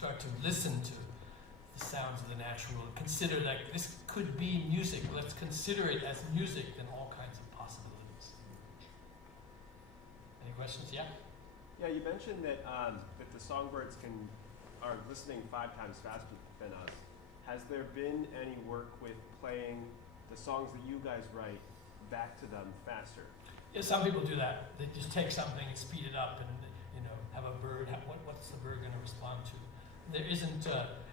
start to listen to the sounds of the natural world, consider that this could be music. Let's consider it as music, then all kinds of possibilities. Any questions? Yeah? Yeah, you mentioned that that the songbirds are listening 5 times faster than us. Has there been any work with playing the songs that you guys write back to them faster? Yeah, some people do that. They just take something and speed it up and, you know, have a bird. What's the bird going to respond to? There isn't,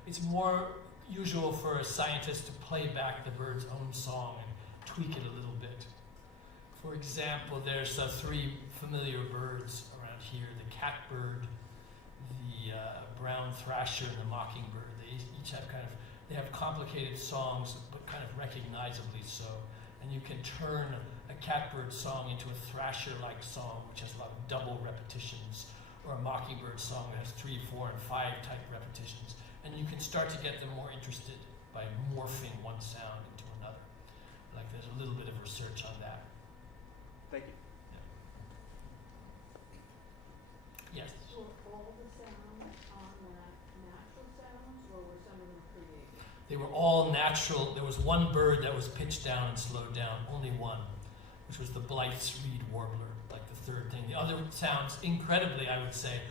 it's more usual for a scientist to play back the bird's own song and tweak it a little bit. For example, there's 3 familiar birds around here, the catbird, the brown thrasher, and the mockingbird. They each have they have complicated songs, but kind of recognizably so. And you can turn a catbird song into a thrasher-like song, which has a lot of double repetitions, or a mockingbird song that has 3, 4, and 5 type repetitions. And you can start to get them more interested by morphing one sound into another. Like there's a little bit of research on that. Thank you. Yeah. Yes. Were all the sounds on that natural sounds, or were some of them created? They were all natural. There was one bird that was pitched down and slowed down, only one, which was the Blythe's reed warbler, like the 3rd thing. The other sounds, incredibly, I would say,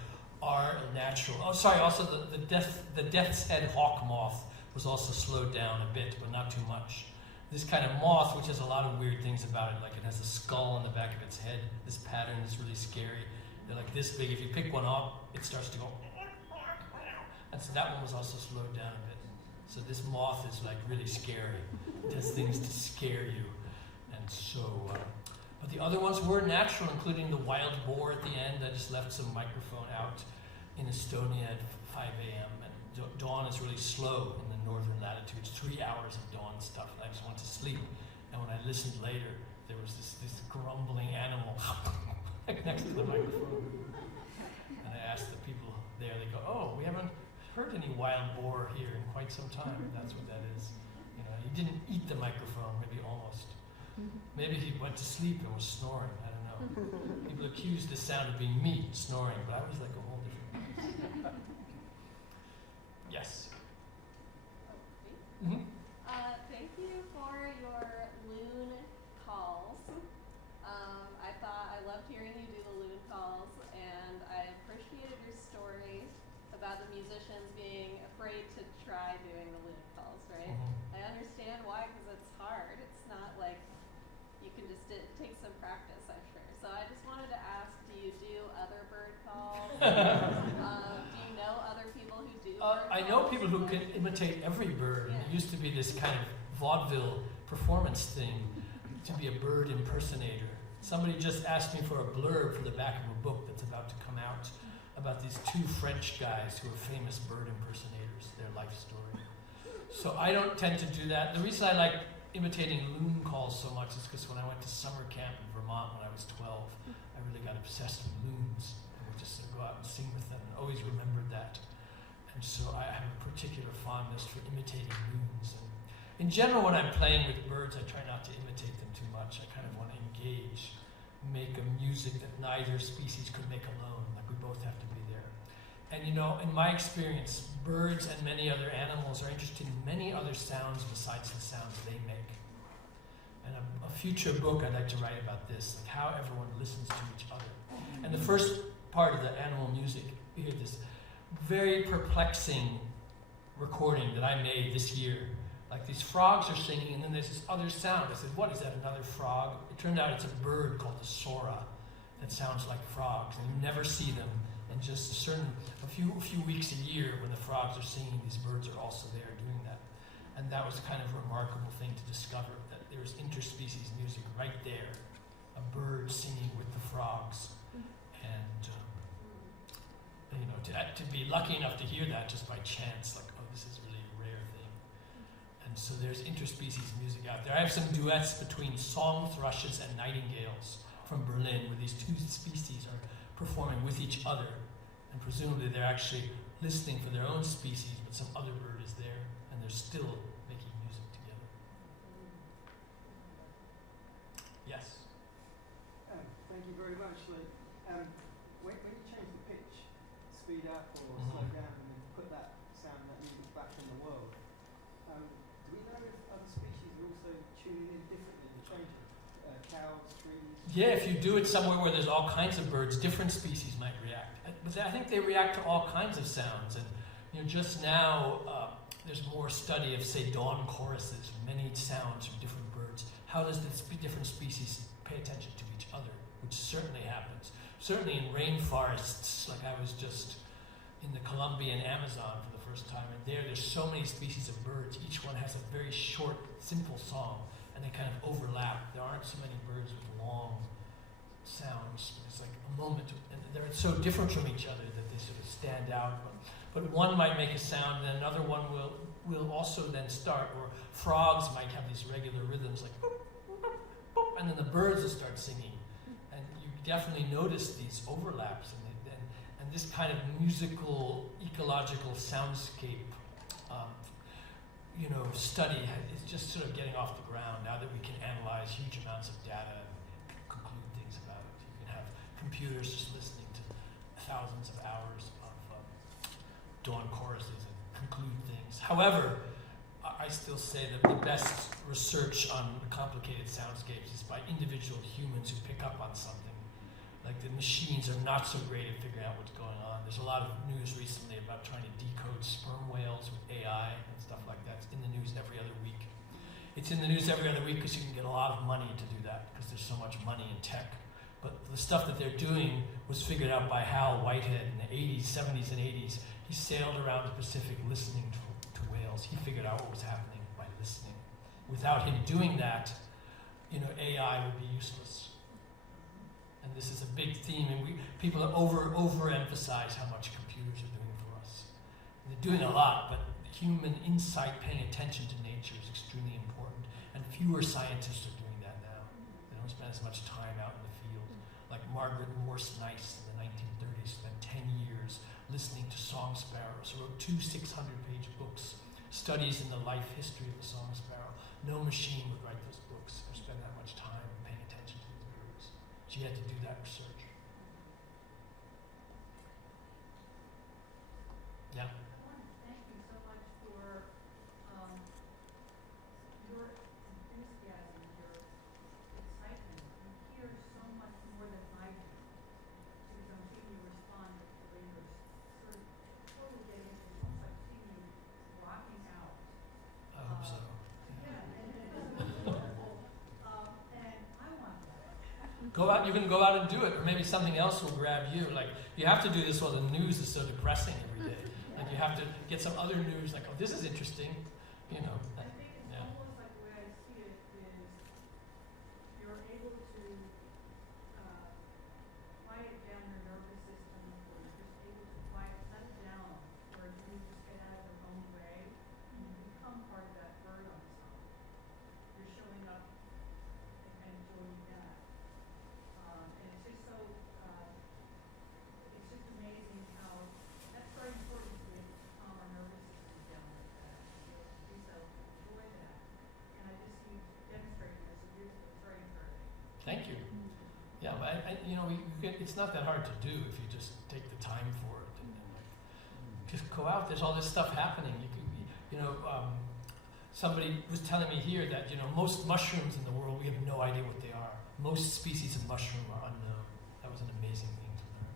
are natural. Oh, sorry, also the death's head hawk moth was also slowed down a bit, but not too much. This kind of moth, which has a lot of weird things about it, like it has a skull on the back of its head. This pattern is really scary. They're like this big. If you pick one up, it starts to go. And so that one was also slowed down a bit. So this moth is like really scary. It does things to scare you. And so, but the other ones were natural, including the wild boar at the end. I just left some microphone out in Estonia at 5 a.m. And dawn is really slow in the northern latitudes, 3 hours of dawn stuff. And I just went to sleep. And when I listened later, there was this grumbling animal like next to the microphone. And I asked the people there, they go, oh, we haven't heard any wild boar here in quite some time. If that's what that is. You know, he didn't eat the microphone, maybe almost. Maybe he went to sleep and was snoring. I don't know. People accused the sound of being me snoring, but I was like a whole different. Yes. Mm-hmm. Thank you for your LOON calls. I loved hearing you do the LOON calls, and I appreciated your story about the musicians being afraid to try doing the LOON calls, right? Mm-hmm. I understand why, because it's hard. It's not like you can just it takes some practice, I'm sure. So I just wanted to ask, do you do other bird calls? Do you know other people who do bird I know calls? people who can imitate every bird. Yeah. It used to be this kind of vaudeville performance thing to be a bird impersonator. Somebody just asked me for a blurb for the back of a book that's about to come out about these two French guys who are famous bird impersonators, their life story. So I don't tend to do that. The reason I like imitating LOON calls so much is because when I went to summer camp in Vermont when I was 12, I really got obsessed with loons. And would just go out and sing with them and always remembered that. And so I have a particular fondness for imitating loons. And in general, when I'm playing with birds, I try not to imitate them too much. I kind of want to engage, make a music that neither species could make alone. Like we both have to be there. And you know, in my experience, birds and many other animals are interested in many other sounds besides the sounds they make. And a future book I'd like to write about this, like how everyone listens to each other. And the first part of the animal music, you hear this very perplexing recording that I made this year. Like these frogs are singing, and then there's this other sound. I said, what is that, another frog? It turned out it's a bird called the sora that sounds like frogs, and you never see them. And just a few weeks a year when the frogs are singing, these birds are also there doing that. And that was kind of a remarkable thing to discover, that there's interspecies music right there. A bird singing with the frogs. And you know, to be lucky enough to hear that just by chance, like, oh, this is really a rare thing. And so there's interspecies music out there. I have some duets between song thrushes and nightingales from Berlin, where these two species are performing with each other. And presumably they're actually listening for their own species, but some other bird is there, and they're still making music together. Yes? Thank you very much, Lee. When you change the pitch, speed up or slow down, and then put that sound, that music back in the world, do we know if other species are also tuning in differently and changing? Cows, trees? Yeah, if you do it somewhere where there's all kinds of birds, different species might react. But I think they react to all kinds of sounds. And you know, just now, there's more study of, say, dawn choruses, many sounds from different birds. How does the different species pay attention to each other, which certainly happens. Certainly in rainforests, like I was just in the Colombian Amazon for the first time, and there's so many species of birds. Each one has a very short, simple song, and they kind of overlap. There aren't so many birds with long sounds. It's like a moment, and they're so different from each other that they sort of stand out. But one might make a sound, and another one will also then start. Or frogs might have these regular rhythms, like boop, boop, boop, and then the birds will start singing. And you definitely notice these overlaps, and this kind of musical, ecological soundscape, study is just sort of getting off the ground now that we can analyze huge amounts of data and conclude things about it. You can have computers just listening to thousands of hours of dawn choruses and conclude things. However, I still say that the best research on complicated soundscapes is by individual humans who pick up on something. Like the machines are not so great at figuring out what's going on. There's a lot of news recently about trying to decode sperm whales with AI and stuff like that. It's in the news every other week. It's in the news every other week because you can get a lot of money to do that because there's so much money in tech. But the stuff that they're doing was figured out by Hal Whitehead in the 80s, 70s and 80s. He sailed around the Pacific listening to whales. He figured out what was happening by listening. Without him doing that, AI would be useless. And this is a big theme, and people overemphasize how much computers are doing for us. And they're doing a lot, but human insight, paying attention to nature is extremely important, and fewer scientists are doing that now. They don't spend as much time out in the field. Like Margaret Morse Nice in the 1930s spent 10 years listening to song sparrows. He wrote 2 600-page books, studies in the life history of the song sparrow. No machine would write those books or spend that much time paying attention to these birds. She had to do that research. Yeah. I want to thank you so much for your enthusiasm, your excitement. You hear so much more than I do. Because I'm seeing you respond to later, sort of totally getting into it. It's like seeing you rocking out. I hope so. Yeah, and it's wonderful. And I want that. Go out, you can go out and do it, or maybe something else will grab you. Like, you have to do this while the news is so depressing every day. Like, you have to get some other news, like, oh, this is interesting, you know. I think it's almost like the way I see it is you're able to quiet down your nervous system, or you're just able to quiet, shut it down, or you just get out of their own way, and you become part of that bird ensemble. You're showing up and joining that. And it's just so, it's just amazing how, that's very important to calm our nervous system down like that. We so enjoy that. And I just see you demonstrating this, it's very encouraging. Thank you. Yeah, but you know, it's not that hard to do if you just take the time for it and like, just go out. There's all this stuff happening. Somebody was telling me here that most mushrooms in the world, we have no idea what they are. Most species of mushroom are unknown. That was an amazing thing to learn.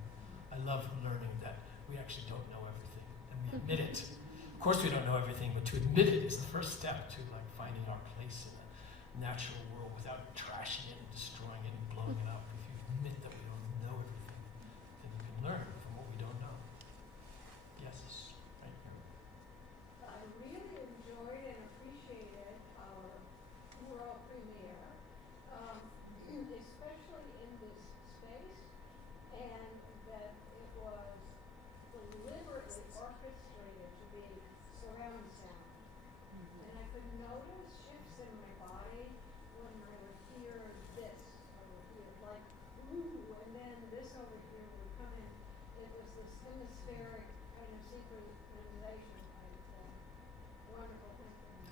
I love learning that we actually don't know everything, and we admit it. Of course, we don't know everything, but to admit it is the first step to like finding our place in the natural world without trashing it and destroying it and blowing it up. If you admit that we don't know everything, then you can learn from what we don't know. Yes, right here. I really enjoyed and appreciated our world premiere, especially in this space, and that it was deliberately orchestrated to be surround sound. And I could notice shifts in my body when I would hear this, I would hear like, ooh, and then this over here would come in. It was this hemispheric kind of synchronization kind of thing. Wonderful.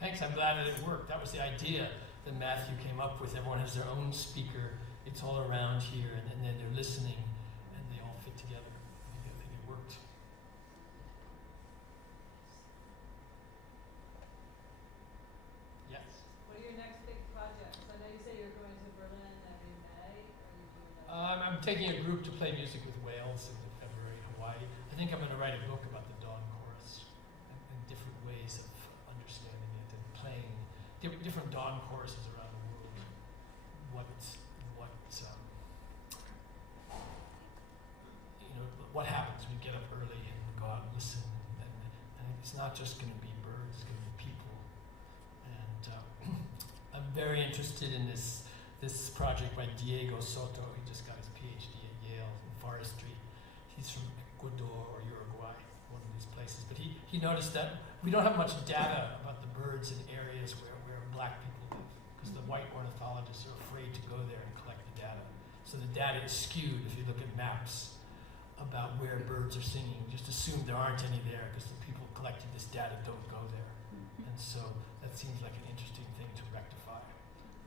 Thanks, I'm glad that it worked. That was the idea that Matthew came up with. Everyone has their own speaker. It's all around here, and then they're listening, and they all fit together. I think it worked. Yes? What are your next big projects? I know you say you're going to Berlin every May. Are you doing that? I'm taking a group to play music with whales in February, Hawaii. I think I'm going to write a book about the dawn chorus and different ways of understanding it and playing different dawn choruses around the world. What happens when you get up early and go out and listen, and it's not just going to be birds, it's going to be people. And I'm very interested in this project by Diego Soto. He just got his PhD at Yale in forestry. He's from Ecuador or Uruguay, one of these places. But he noticed that we don't have much data about the birds in areas where black people live, because the white ornithologists are afraid to go there and collect the data. So the data is skewed if you look at maps about where birds are singing. Just assume there aren't any there because the people collecting this data don't go there. And so that seems like an interesting thing to rectify.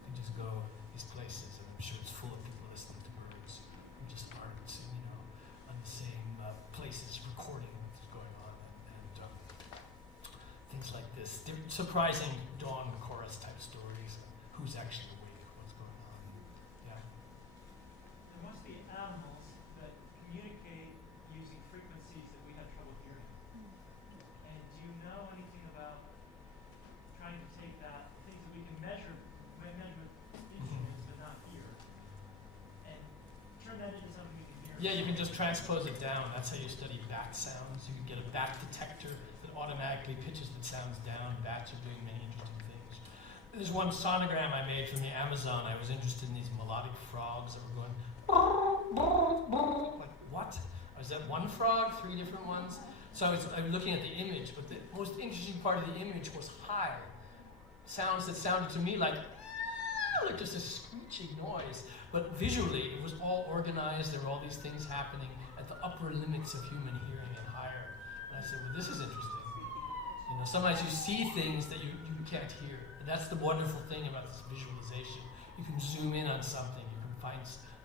You just go these places, and I'm sure it's full of people listening to birds who just aren't, on the same places recording what's going on, and things like this. Surprising dawn chorus type stories. Who's actually awake? What's going on? Yeah. There must be animals that communicate using frequencies that we have trouble hearing. And do you know anything about trying to take that, things that we can measure with instruments but not hear, and turn that into something we can hear? Yeah, you can just transpose it down. That's how you study bat sounds. You can get a bat detector that automatically pitches the sounds down. Bats are doing many interesting things. There's one sonogram I made from the Amazon. I was interested in these melodic frogs that were going like, what? Is that one frog? 3 different ones? So I was looking at the image, but the most interesting part of the image was high. Sounds that sounded to me like just a screeching noise. But visually, it was all organized. There were all these things happening at the upper limits of human hearing and higher I said, well, this is interesting. You know, sometimes you see things that you can't hear. And that's the wonderful thing about this visualization. You can zoom in on something. You can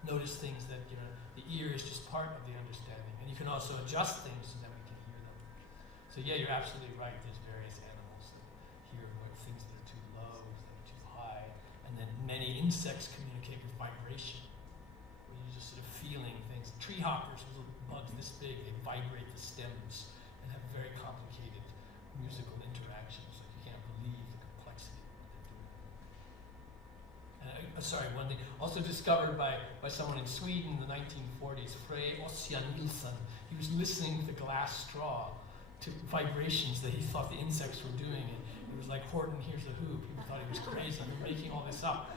notice things that, you know, the ear is just part of the understanding. And you can also adjust things so that we can hear them. So yeah, you're absolutely right. There's various animals that hear things that are too low, that are too high. And then many insects communicate with vibration. Where you're just sort of feeling things. Tree hoppers, little bugs this big, they vibrate the stems and have very complicated musical interactions. Like you can't believe the complexity of what they're doing. And sorry, one thing also discovered by someone in Sweden in the 1940s, Frey Ossian Nilsson. He was listening to the glass straw to vibrations that he thought the insects were doing, and it was like Horton Hears a Who. People thought he was crazy, he was making all this up.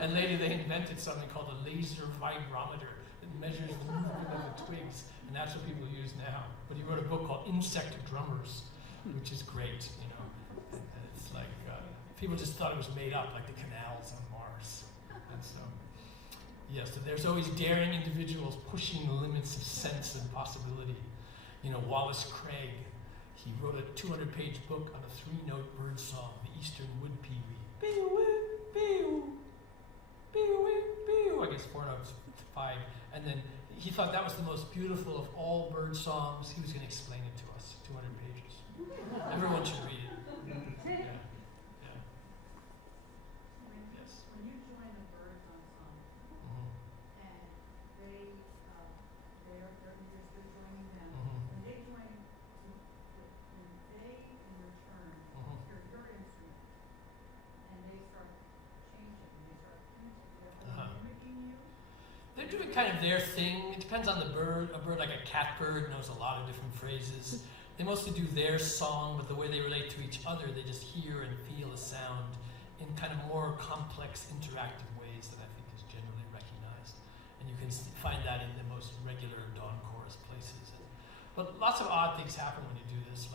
And later they invented something called a laser vibrometer that measures the movement of the twigs, and that's what people use now. But he wrote a book called Insect Drummers, which is great, you know. And it's like, people just thought it was made up, like the canals on Mars. And so, yes, so there's always daring individuals pushing the limits of sense and possibility. You know, Wallace Craig, he wrote a 200-page book on a 3-note bird song, the Eastern wood pewee. Pew-wee, pew, pew-wee, pew. I guess 4 notes, 5. And then he thought that was the most beautiful of all bird songs. He was going to explain it to us, 200 pages. Everyone should read it. Yeah. Yeah. Yes. When you join the birds ensemble, and they're interested in joining them, when they join, when they in return hear your instrument, and they start changing, they're mimicking you. They're doing kind of their thing. It depends on the bird. A bird like a catbird knows a lot of different phrases. They mostly do their song, but the way they relate to each other, they just hear and feel a sound in kind of more complex, interactive ways that I think is generally recognized. And you can find that in the most regular dawn chorus places. But lots of odd things happen when you do this.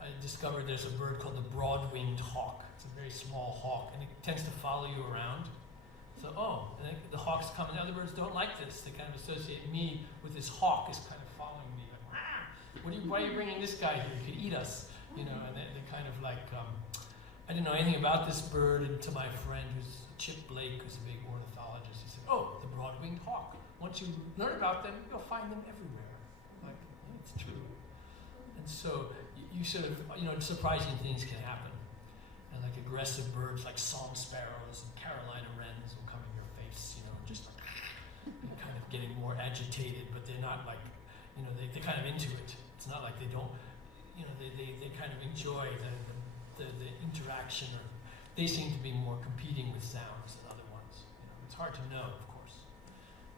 I discovered there's a bird called the broad-winged hawk. It's a very small hawk, and it tends to follow you around. So, and then the hawks come, and the other birds don't like this. They kind of associate me with this hawk as kind of following me. Like, why are you bringing this guy here? He could eat us, you know. And they kind of like, I didn't know anything about this bird until my friend, who's Chip Blake, who's a big ornithologist. He said, the broad-winged hawk. Once you learn about them, you'll find them everywhere. Like, it's true. And so you sort of, you know, surprising things can happen. And like aggressive birds like song sparrows and Carolina wrens will come in your face, you know, just like, kind of getting more agitated, but they're not like, you know, they're kind of into it. It's not like they don't, you know, they kind of enjoy the interaction, or they seem to be more competing with sounds than other ones. You know, it's hard to know, of course.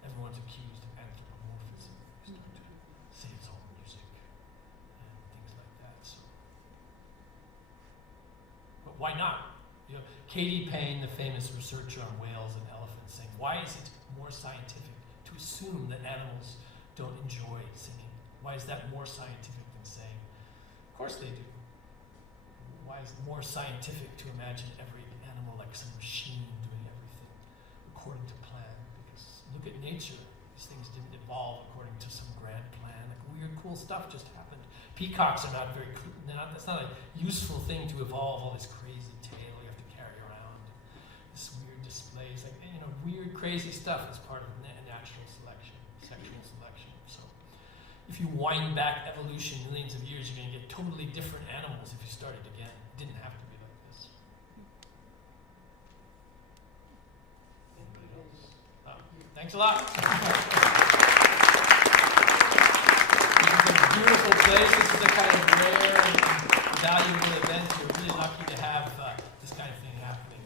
Everyone's accused of anthropomorphism. You start to say it's all music and things like that. So, but why not? You know, Katie Payne, the famous researcher on whales and elephants, saying, why is it more scientific to assume that animals don't enjoy singing? Why is that more scientific than saying, of course they do? Why is it more scientific to imagine every animal like some machine doing everything according to plan? Because look at nature. These things didn't evolve according to some grand plan. Like weird, cool stuff just happened. Peacocks are not very cool. That's not a useful thing to evolve, all this crazy tail you have to carry around. This weird displays, like, you know, weird, crazy stuff is part of natural selection, sexual selection. So if you wind back evolution millions of years, you're going to get totally different animals if you started again. It didn't have to be like this. Anybody else? Thanks a lot. This is a beautiful place. This is a kind of rare and valuable event. We're really lucky to have this kind of thing happening.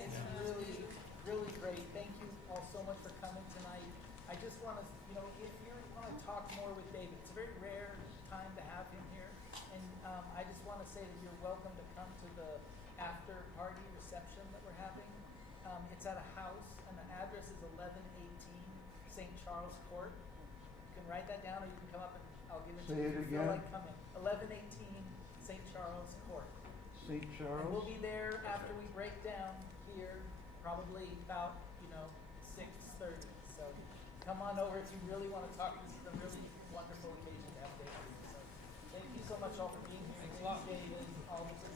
It's really, really great. Thank you all so much for coming tonight. I just want to, you know, if you want to talk more with David, it's a very rare time to have him here. And I just want to say that you're welcome to come to the after-party reception that we're having. It's at a house, and the address is 1118 St. Charles Court. You can write that down, or you can come up and I'll give it to you if you feel like coming. 1118 St. Charles Court. St. Charles? And we'll be there after we break down here, probably about, 6:30. So come on over if you really want to talk. This is a really wonderful occasion to have David. So thank you so much all for being here. Thanks a lot. David, all the